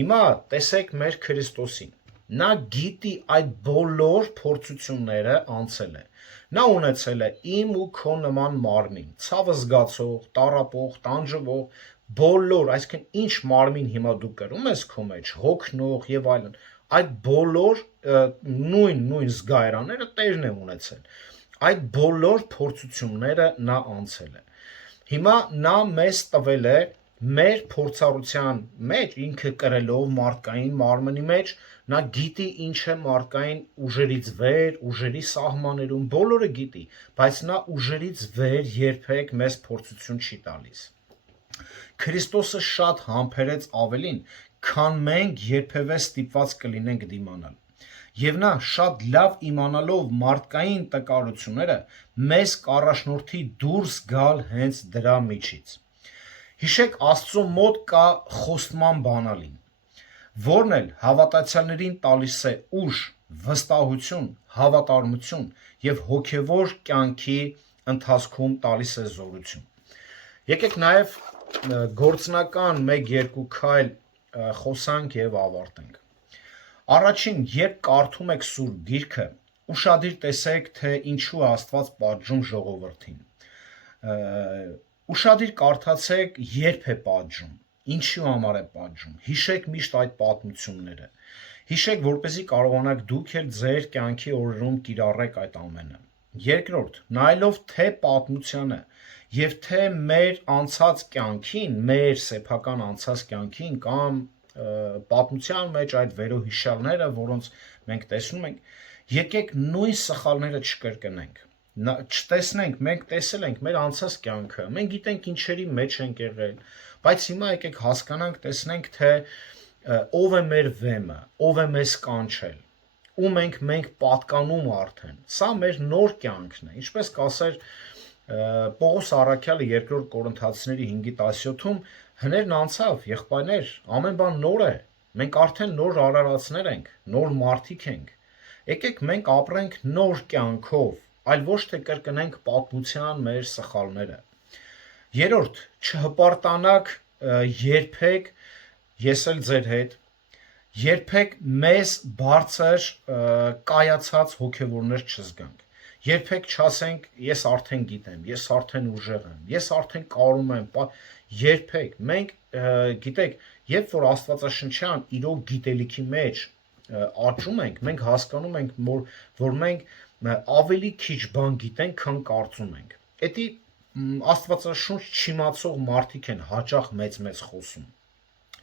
Հիմա տեսեք մեր Քրիստոսին։ Նա գիտի այդ բոլոր փորձությունները անցել է։ Նա ունեցել է իմ ու քո նման մարմին, ցավը զգացող, տառապող, տանջվող, բոլոր, այսինքն ինչ մարմին հիմա դու կրում ես քո մեջ, հոգնող եւ այլն, այդ բոլոր նույն զգայարանները Տերն է ունեցել։ Այդ բոլոր փորձությունները նա անցել է։ Հիմա նա մեզ տվել է մեր փորձառության մեջ, ինքը կրելով մարդկային մարմնի մեջ, նա գիտի ինչ է մարդկային ուժերից վեր, ուժերի սահմաններում, բոլորը գիտի, բայց նա ուժերից վեր երբեք մեզ փորձություն չի տալիս։ Քրիստոսը շատ համբերեց ավելին, քան մենք երբևէ ստիպված կլինենք դիմանալ։ Եվ նա շատ լավ իմանալով մարդկային տկարությունները մեզ կառաջնորդի դուրս գալ հենց դրա միջից։ Հիշեք, Աստծո մոտ կա խոստման բանալին, որն էլ հավատացյալներին տալիս է ուժ, վստահություն, հավատարմություն եւ հոգեվոր կյանքի ընթացքում տալիս է զորություն։ Եկեք նաեւ գործնական 1-2 քայլ խոսանք եւ ավարտենք։ Առաջին, երբ կարդում եք Սուրբ Գիրքը, ուշադիր տեսեք, թե ինչու է Աստված պատժում ժողովրդին։ Ուշադիր կարդացեք, երբ է պատժում, ինչու համար է պատժում։ Հիշեք միշտ այդ պատմությունները։ Հիշեք, որպեսզի կարողանաք դուք էլ ձեր կյանքի օրերում կիրառեք այդ ամենը։ Երկրորդ, նայելով թե պատմությանը եւ թե մեր անցած կյանքին, մեր սեփական անցած կյանքին կամ պատմության մեջ այդ վերոհիշյալները, որոնց մենք տեսնում ենք, եկեք նույն սխալները չկրկնենք, չտեսնենք, մենք տեսել ենք մեր անցած կյանքը, մենք գիտենք ինչերի մեջ ենք եղել, բայց հիմա եկեք հասկանանք, տեսնենք, թե ով է մեր վեմը, ով է մեզ կանչել, ում մենք պատկանում արդեն, սա մեր նոր կյանքն է, ինչպես կասեր Պողոս առաքյալը 2 Կորինթացիների 5:17-ում, Հներն անցավ, եղբայրներ, ամեն բան նոր է։ Մենք արդեն նոր արարածներ ենք, նոր մարդիկ ենք։ Եկեք մենք ապրենք նոր կյանքով, այլ ոչ թե կրկնենք պատմության մեր սխալները։ Երրորդ, չհպարտանաք երբեք, ես էլ ձեր հետ, երբեք մեզ բարձր կայացած հոգևորներ չզգանք։ Երբեք չասենք, ես արդեն գիտեմ, ես արդեն ուժեղ եմ, ես արդեն կարում եմ, երբեք, մենք գիտեք, երբ որ աստվածաշնչյան իրոք գիտելիքի մեջ աճում ենք, մենք հասկանում ենք, որ մենք ավելի քիչ բան գիտենք, քան կարծում ենք։ Էդի աստվածաշունչ չիմացող մարդիկ են հաճախ մեծ խոսում։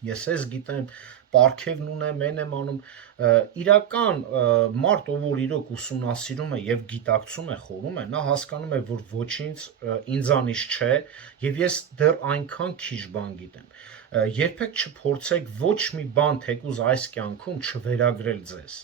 Ես ես գիտեմ, պարգևն ունեմ, են եմ անում, իրական մարդ, ով որ իրոք ուսումնասիրում է եւ գիտակցում է, խորում է, նա հասկանում է, որ ոչինչ ինձանից չէ եւ ես դեռ այնքան քիչ բան գիտեմ։ Երբեք չփորձեք ոչ մի բան թեկուզ այս կյանքում չվերագրել ձեզ։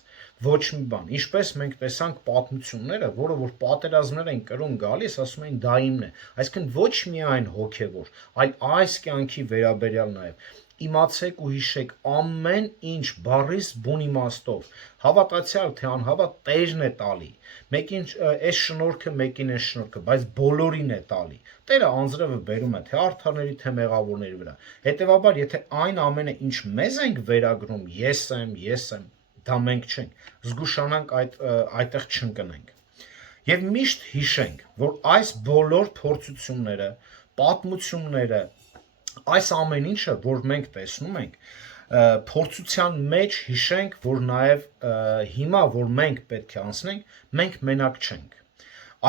Ոչ մի բան։ Ինչպես մենք տեսանք պատմությունները, որը որ պատերազմներ են կրում գալիս, ասում են դա իմն է։ Այսինքն ոչ միայն հոգևոր, այլ այս կյանքի վերաբերյալ նաեւ իմացեք ու հիշեք ամեն ինչ բառից բուն իմաստով, հավատացյալ թե անհավատ Տերն է տալի, մեկին այս շնորհքը, մեկին այս շնորհքը, բայց բոլորին է տալի։ Տերը անձրևը բերում է թե արդարների, թե մեղավորների վրա։ Հետևաբար, եթե այն ամենը, ինչ մեզ ենք վերագրում, ես եմ, դա մենք չենք, զգուշանանք այդտեղ չընկնենք։ Եվ միշտ հիշենք, որ այս բոլոր փորձությունները, պատմությունները, այս ամեն ինչը, որ մենք տեսնում ենք, փորձության մեջ հիշենք, որ նաև հիմա, որ մենք պետք է անցնենք, մենք մենակ չենք,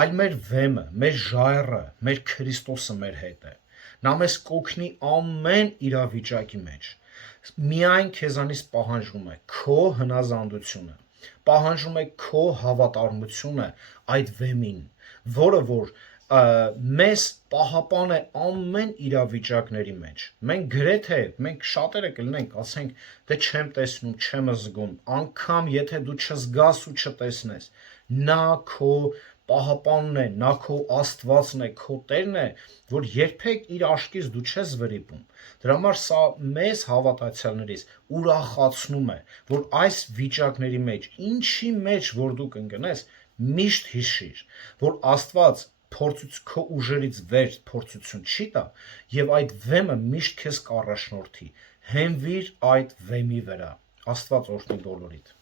այլ մեր վեմը, մեր ժայռը, մեր Քրիստոսը մեր հետ է։ Նա մեզ կօգնի ամեն իրավիճակի մեջ։ Միայն քեզանից պահանջվում է քո հնազանդությունը, պահանջում է քո հավատարմությունը այդ վեմին, որը որ մեզ պահապան է ամեն իրավիճակների մեջ։ Մենք շատերը կլինենք, ասենք, դե չեմ տեսնում, չեմ զգում, անգամ եթե դու չզգաս ու չտեսնես, նա քո պահապանն է, նա քո Աստվածն է, քո Տերն է, որ երբեք իր աշկից դու չես վրիպում։ Դրա համար սա մեզ հավատացյալներից ուրախացնում է, որ այս վիճակների մեջ, ինչի մեջ որ դու կընկնես, միշտ հիշիր, որ Աստված քո ուժերից վեր փորձություն չի տա եւ այդ վեմը միշտ քեզ կառաջնորդի։ Հենվիր այդ վեմի վրա։ Աստված օրհնի բոլորիդ։